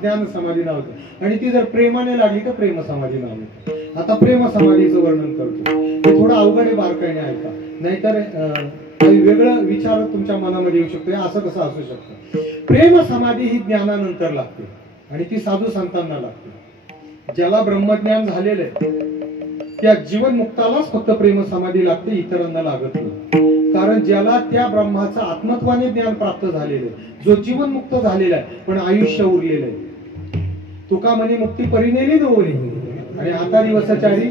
ज्ञान समाधी नाव येतं, आणि ती जर प्रेमाने लागली तर प्रेम समाधी नाव येतं. आता प्रेम समाधीचं वर्णन करतो. हे थोडं अवघड आहे, बारकाईने ऐका, नाहीतर काही वेगळं विचार तुमच्या मनामध्ये येऊ शकतो. असं कसं असू शकतं? प्रेम समाधी ही ज्ञानानंतर लागते आणि ती साधू संतांना लागते. ज्याला ब्रह्मज्ञान झालेलं आहे त्या जीवनमुक्तालाच फक्त प्रेम समाधी लागते, इतरांना लागत नाही. कारण ज्याला त्या ब्रह्माचं आत्मत्वाने ज्ञान प्राप्त झालेलं आहे, जो जीवनमुक्त झालेला आहे पण आयुष्य उरलेलं आहे. तुका म्हणे मुक्ती परिनेली नवली, आणि आता दिवसाचारी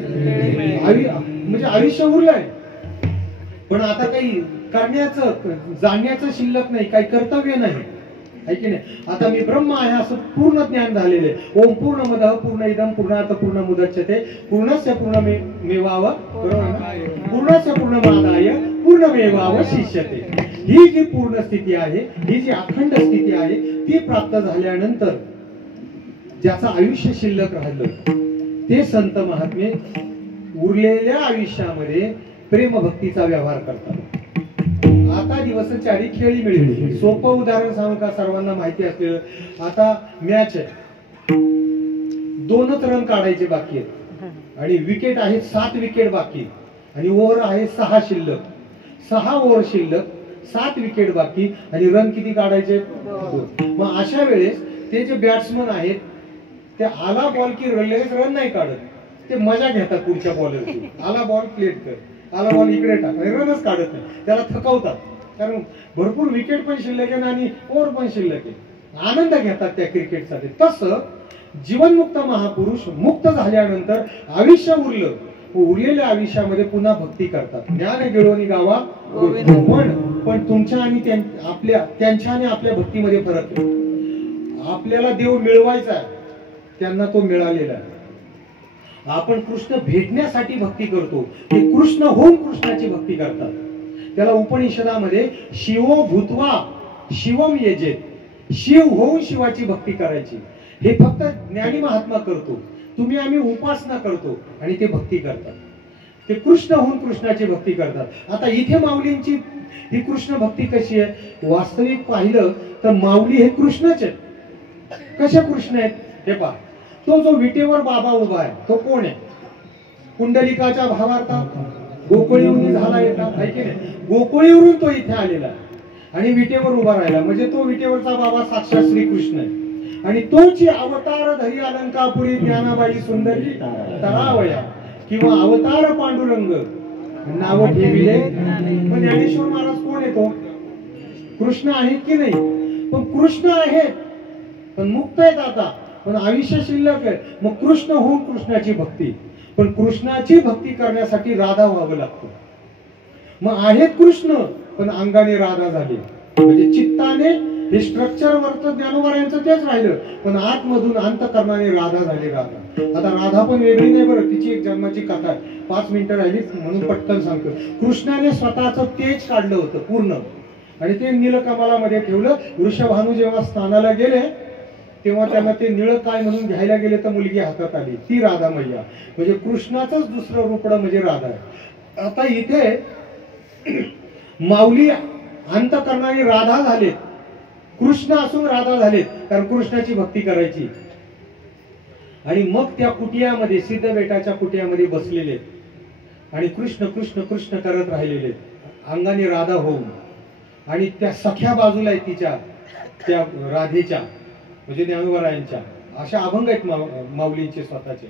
म्हणजे आयुष्य उरलंय पण आता काही करण्याचं जाणण्याचं शिल्लक नाही, काही कर्तव्य नाही, आहे की नाही. आता मी ब्रह्म आहे असं पूर्ण ज्ञान झालेले. ओम पूर्णमदः पूर्णमिदं पूर्णात् पूर्णमुदच्यते पूर्णस्य पूर्णमेवाव पूर्णस्य पूर्णमादाय पूर्णमेवावशिष्यते. ही जी पूर्ण स्थिती आहे, ही जी अखंड स्थिती आहे, ती प्राप्त झाल्यानंतर ज्याचं आयुष्य शिल्लक राहिलं ते संत महात्मे उरलेल्या आयुष्यामध्ये प्रेम भक्तीचा व्यवहार करतात. आता दिवसचारी खेळी मिळली. सोपं उदाहरण सांगू का, सर्वांना माहिती असलेलं. आता मॅच आहे, 2च रन काढायचे बाकी आहेत आणि विकेट आहेत 7 विकेट बाकी, आणि ओव्हर आहे 6 शिल्लक. 6 ओव्हर शिल्लक, 7 विकेट बाकी, आणि रन किती काढायचे? 2. मग अशा वेळेस ते जे बॅट्समन आहेत ते आला बॉल की लगेच रन नाही काढत, ते मजा घेतात पुढच्या बॉलरची. आला बॉल प्लेट कर, आला बॉल इकडे टाक, रनच काढत नाही, त्याला थकवतात. कारण भरपूर विकेट पण शिल्लक आहे आणि ओव्हर पण शिल्लक आहे. आनंद घेतात त्या क्रिकेटसाठी. तसं जीवनमुक्त महापुरुष मुक्त झाल्यानंतर आयुष्य उरलेल्या आयुष्यामध्ये पुन्हा भक्ती करतात. ज्ञान गिळोनी गावा पण तुमच्या आणि त्यांच्या आणि आपल्या भक्तीमध्ये फरक आहे. आपल्याला देव मिळवायचा आहे, त्यांना तो मिळालेला आहे. आपण कृष्ण भेटण्यासाठी भक्ती करतो, ते कृष्ण होऊन कृष्णाची भक्ती करतात. त्याला उपनिषदामध्ये शिवो भूत्वा शिवम यजेत, शिव होऊन शिवाची भक्ती करायची. हे फक्त ज्ञानी महात्मा करतो, तुम्ही आम्ही उपासना करतो आणि ते भक्ती करतात. ते कृष्ण होऊन कृष्णाची भक्ती करतात. आता इथे माऊलींची ही कृष्ण भक्ती कशी आहे? वास्तविक पाहिलं तर माऊली हे कृष्णच आहेत. कसे कृष्ण आहेत हे पहा. तो जो विटेवर बाबा उभा आहे तो कोण आहे? कुंडलिकाच्या भावार्थात गोकुळीवरून झाला येतात, आहे की नाही? गोकुळीवरून तो इथे आलेला आहे आणि विटेवर उभा राहिला, म्हणजे तो विटेवरचा बाबा साक्षात श्रीकृष्ण आहे. आणि तोची अवतार धरी अलंकापुरी ज्ञानाबाई सुंदरी तरावया, किंवा अवतार पांडुरंग नाव ठेविले. पण ज्ञानेश्वर महाराज कोण आहे? तो कृष्ण आहेत की नाही? पण कृष्ण आहेत पण मुक्त आहेत आता, पण आयुष्य शिल्लक आहे. मग कृष्ण होऊन कृष्णाची भक्ती, पण कृष्णाची भक्ती करण्यासाठी राधा व्हावं लागतं. मग आहेत कृष्ण पण अंगाने राधा झाली, म्हणजे चित्ताने हे स्ट्रक्चर वरचं ज्ञानोबारायांचं तेच राहिलं, पण आतमधून अंतकरणाने राधा झाली. आता राधा पण वेगळी नाही बरं, तिची एक जन्माची कथा आहे. 5 मिनिटं राहिली म्हणून पटकन सांगतो. कृष्णाने स्वतःचं तेज काढलं होतं पूर्ण आणि ते नीलकमलामध्ये ठेवलं. वृषभानू जेव्हा स्नानाला गेले तेव्हा त्यांना ते निळ काय म्हणून घ्यायला गेले तर मुलगी हातात आली, ती राधा मैया. म्हणजे कृष्णाचंच दुसरं रूपडं म्हणजे राधा आहे. आता इथे माऊली अंतकरणाने राधा झालेत, कृष्ण असून राधा झालेत, कारण कृष्णाची भक्ती करायची. आणि मग त्या कुटियामध्ये, सिद्ध बेटाच्या कुटियामध्ये बसलेले आणि कृष्ण कृष्ण कृष्ण करत राहिलेले अंगाने राधा होऊन. आणि त्या सख्या बाजूला आहेत तिच्या, त्या राधेच्या म्हणजे ज्ञानोबारायांच्या. अशा अभंग आहेत माऊलींचे स्वतःचे.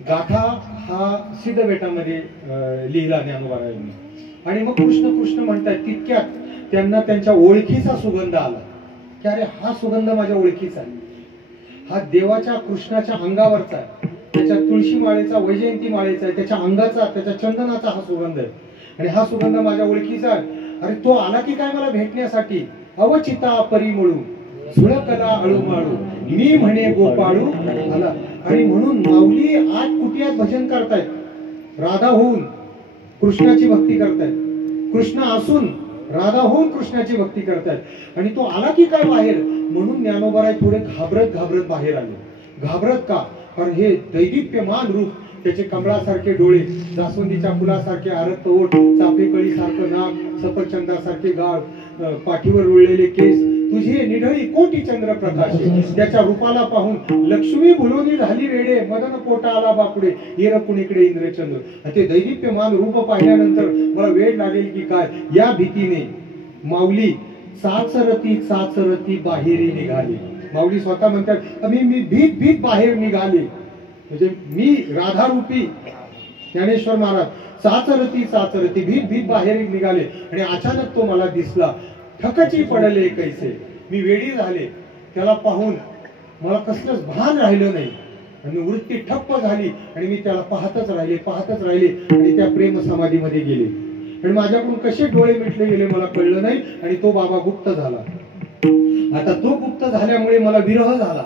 गाथा हा सिद्ध बेटामध्ये लिहिला ज्ञानोबारायांनी. आणि मग कृष्ण कृष्ण म्हणतात, तितक्यात त्यांना त्यांच्या ओळखीचा सुगंध आला की अरे हा सुगंध माझ्या ओळखीचा आहे, हा देवाच्या कृष्णाच्या अंगावरचा आहे, त्याच्या तुळशी माळेचा, वैजयंती माळेचा आहे, त्याच्या अंगाचा, त्याच्या चंदनाचा हा सुगंध आहे आणि हा सुगंध माझ्या ओळखीचा आहे. अरे तो आला की काय मला भेटण्यासाठी? अवचिता परिमळू झुळकला अळूमाळू मी म्हणे गोपाळू आला. आणि म्हणून माऊली आज कुटियात भजन करतायत, राधा होऊन कृष्णाची भक्ती करतायत, कृष्ण असून राधा होऊन कृष्णाची भक्ती करतायत. आणि तो आला की काय बाहेर, म्हणून ज्ञानोबाराय थोडे घाबरत घाबरत बाहेर आले. घाबरत का? कारण हे दैदिप्यमान रूप, त्याचे कमळासारखे डोळे, जास्वंदीच्या फुलासारखे आरक्त ओठ, चाफेकळी सारखं नाक, सफरचंदासारखे गाल, पाठीवर उळलेले केस, तुझे निढळी कोटी चंद्र प्रकाशे. त्याच्या रूपाला पाहून लक्ष्मी भुलोनी झाली वेडे, मदन पोटा आला बापुडे, येर कुणीकडे इंद्रचंद्र. ते दैदिप्यमान रूप पाहिल्यानंतर मला वेळ लागेल की काय, या भीतीने माऊली चाचरती चाचरती बाहेरी निघाली. माऊली स्वतः म्हणतात मी भीत भीत बाहेर निघाले. म्हणजे मी राधारूपी ज्ञानेश्वर महाराज चाचरती चाचरती भीत भीत बाहेर निघाले. आणि अचानक तो मला दिसला, ठकची पडले कैसे, मी वेडी झाले. त्याला पाहून मला कसलंच भान राहिलं नाही आणि वृत्ती ठप्प झाली. आणि मी त्याला पाहतच राहिले आणि त्या प्रेम समाधीमध्ये गेले. आणि माझ्याकडून कसे डोळे मिटले गेले मला कळलं नाही. आणि तो बाबा गुप्त झाला. आता तो गुप्त झाल्यामुळे मला विरह झाला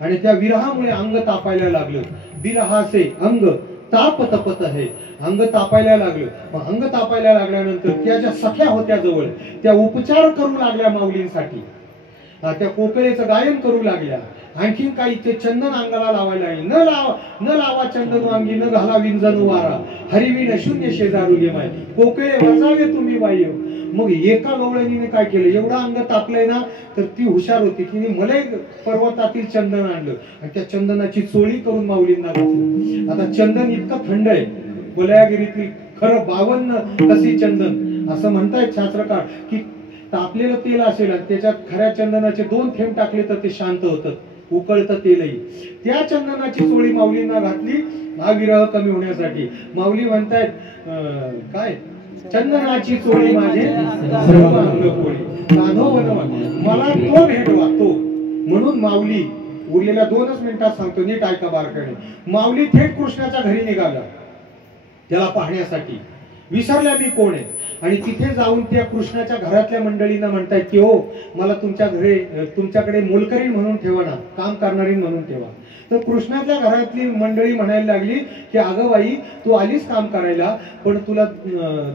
आणि त्या विरहामुळे अंग तापायला लागलं. विरहासे अंग ताप तपत है, अंग तापायला लागलं. मग अंग तापायला लागल्यानंतर त्या ज्या सख्या होत्या जवळ, त्या उपचार करू लागल्या माऊलींसाठी. त्या कोकळेचं गायन करू लागल्या. आणखीन काही ते चंदन अंगाला लावायला लागले. न लावा चंदन अंगी, न घाला विंजन वारा, हरिवीन शून्य शेजारू घे माय, कोकळे वाजावे तुम्ही बाई. मग एका गवळणीने काय केलं, एवढं अंग तापलंय ना, तर ती हुशार होती, तिने मलय पर्वतातील चंदन आणलं आणि त्या चंदनाची चोळी करून माऊलींना घातली. आता चंदन इतकं थंड आहे, कोलयागिरीतील खरं 52 कसी चंदन असं म्हणतायत शास्त्रकार, की तापलेलं तेल असेल त्याच्यात खऱ्या चंदनाचे 2 थेंब टाकले तर ते शांत होतं, उकळतं तेलही. त्या चंदनाची चोळी माऊलींना घातली हा विरह कमी होण्यासाठी. माऊली म्हणतायत काय, चंदनाची चोळी माझे सर्व अंग कोळी, मला तो भेटवा तो. म्हणून माऊली उरलेल्या 2च मिनिटात सांगतो, नीट ऐका बारकाईने. माऊली थेट कृष्णाच्या घरी निघाला त्याला पाहण्यासाठी. विसरल्या मी कोण आहे. आणि तिथे जाऊन त्या कृष्णाच्या घरातल्या मंडळींना म्हणतायत की हो, मला तुमच्याकडे मोलकरीण म्हणून ठेवा ना, काम करणारी म्हणून ठेवा. तर कृष्णाच्या घरातली मंडळी म्हणायला लागली की अगं बाई, तू आलीस काम करायला, पण तुला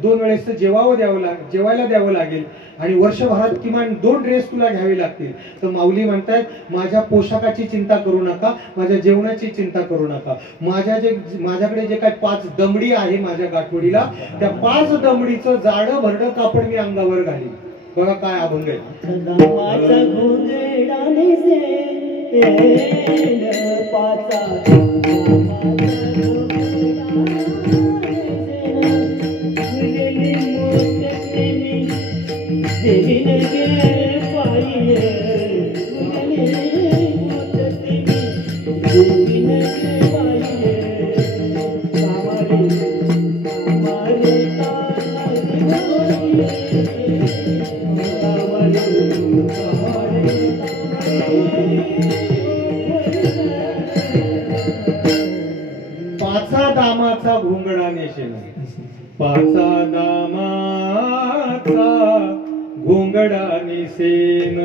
2 वेळेस जेवायला द्यावं लागेल आणि वर्षभरात किमान 2 ड्रेस तुला घ्यावे लागतील. तर माऊली म्हणतायत माझ्या पोशाखाची चिंता करू नका, माझ्या जेवणाची चिंता करू नका. माझ्याकडे जे काय 5 दमडी आहे माझ्या गाठोडीला, त्या 5 दमडीचं जाडं भरडं कापड मी अंगावर घालीन. बघा काय अभंग आहे. पाचा दामाचा घोंगडा नेशेन, पाचा दामाचा घोंगडा नेसेन.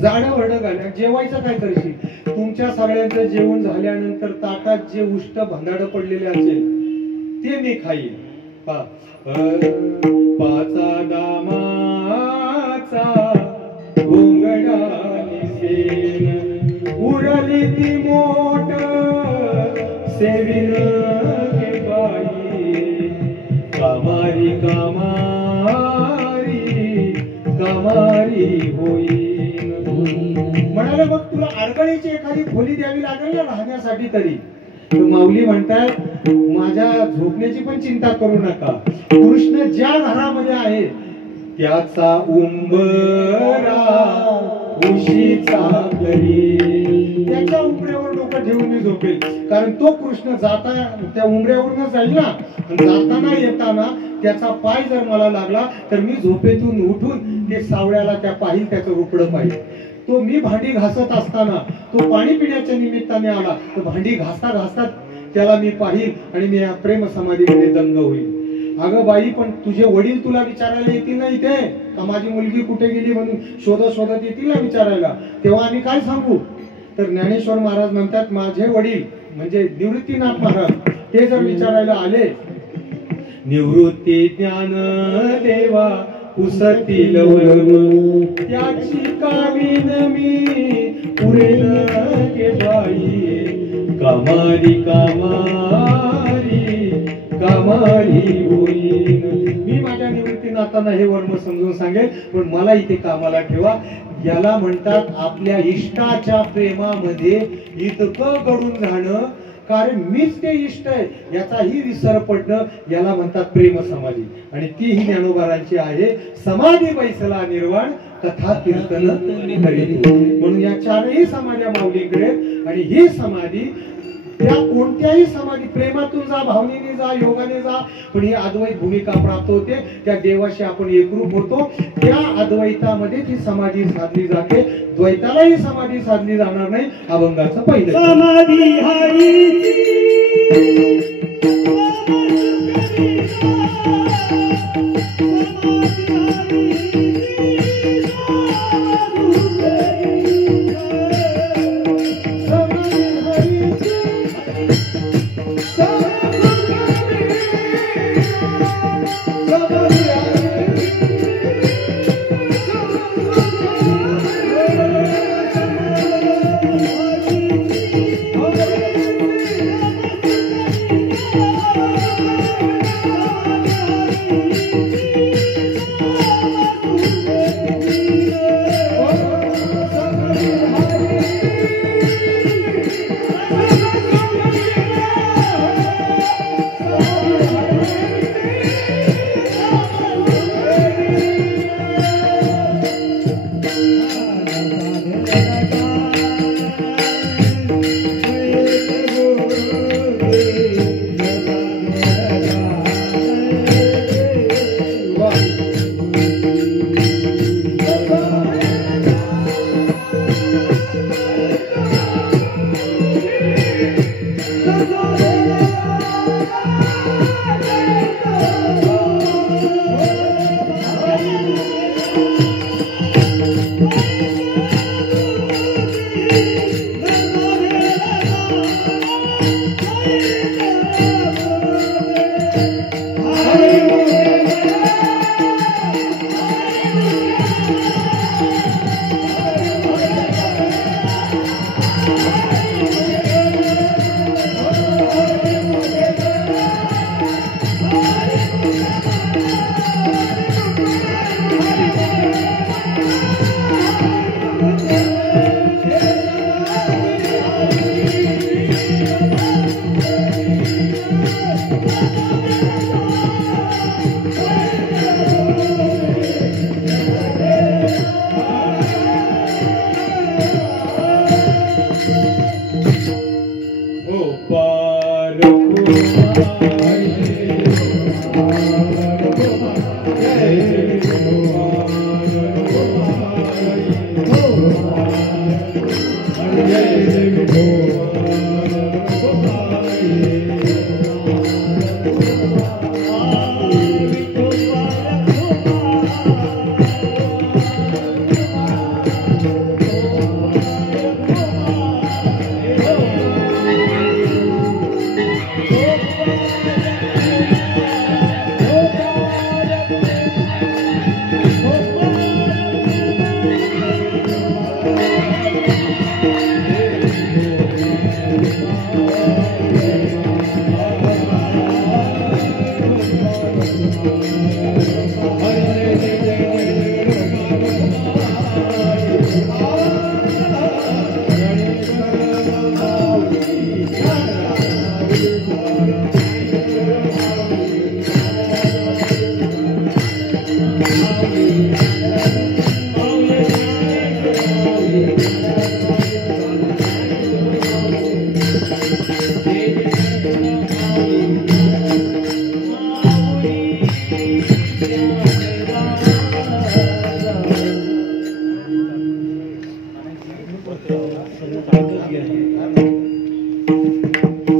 जाडं भरडं घाल. जेवायचं काय करशील, तुमच्या सगळ्यांचं जेवण झाल्यानंतर ताटात जे उष्ट भंगाड पडलेले असेल ते मी खाईन. पाचा दामाचा घोंगडा नेसेन, उरली ती मोठ सेविन के बाई, कामारी होईन. म्हणाले मग तुला आडगळीची एखादी खोली द्यावी लागेल ना राहण्यासाठी तरी. तर माऊली म्हणतात माझ्या झोपण्याची पण चिंता करू नका, कृष्ण ज्या घरामध्ये आहे त्याचा उंबरा उशीचा करी, त्याच्या उंबऱ्यावर डोकं ठेवून मी झोपेल. कारण तो कृष्ण त्या उंबऱ्यावरूनच जाईल ना, जाताना येताना त्याचा पाय जर मला लागला तर मी झोपेतून उठून ते सावळ्याला त्या पाहिल, त्याचं रुपडं पाहिल. तो मी भांडी घासत असताना तो पाणी पिण्याच्या निमित्ताने आला, तर भांडी घासता घासता त्याला मी पाहिल आणि मी या प्रेम समाधीमध्ये दंग होईल. अगं बाई, पण तुझे वडील तुला विचारायला येतील ना इथे का माझी मुलगी कुठे गेली म्हणून शोधत शोधत येतील ना विचारायला, तेव्हा आम्ही काय सांगू? तर ज्ञानेश्वर महाराज म्हणतात, माझे वडील म्हणजे निवृत्तीनाथ महाराज ते जर विचारायला आले, निवृत्ती ज्ञान देवा पुसतील वर्म, त्याची कावीन मी पुरेल के बाई, कामारी कामारी कामारी होईन. मी माझ्या निवृत्तीनाथांना हे वर्म समजून सांगेल, पण मला इथे कामाला ठेवा. याला म्हणतात आपल्या इष्टाच्या प्रेमामध्ये इतकं गडून राहणं, कारण मीच ते इष्ट आहे याचाही विसर पडणं, याला म्हणतात प्रेम समाधी. आणि ती ही ज्ञानोबारांची आहे, समाधी बैसला निर्वाण कथा कीर्तन करीत. म्हणून या चारही समाध्या माऊलीकडे. आणि ही समाधी त्या कोणत्याही समाधी, प्रेमातून जा, भावनेने जा, योगाने जा, पण ही अद्वैत भूमिका प्राप्त होते. त्या देवाशी आपण एकरूप होतो. त्या अद्वैतामध्ये ती समाधी साधली जाते. द्वैतालाही समाधी साधली जाणार नाही. अभंगाचं पहिलं समाधी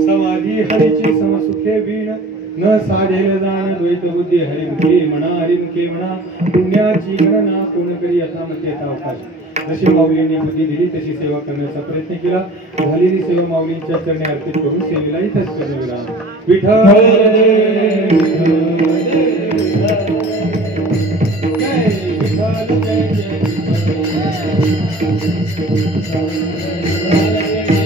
समाधी हरीची समसुखे वीण न साधेल जाण द्वैत बुद्धी हरिमुखे म्हणा हरिमुखे म्हणा पुण्याची गणना कोण करी यथामते अवकाश. जशी माऊलींनी बुद्धी दिली तशी सेवा करण्याचा प्रयत्न केला. झालेली सेवा माऊलींच्या चरणी अर्पित करून सेवेला इथंच करून विठ्ठल जय विठ्ठल जय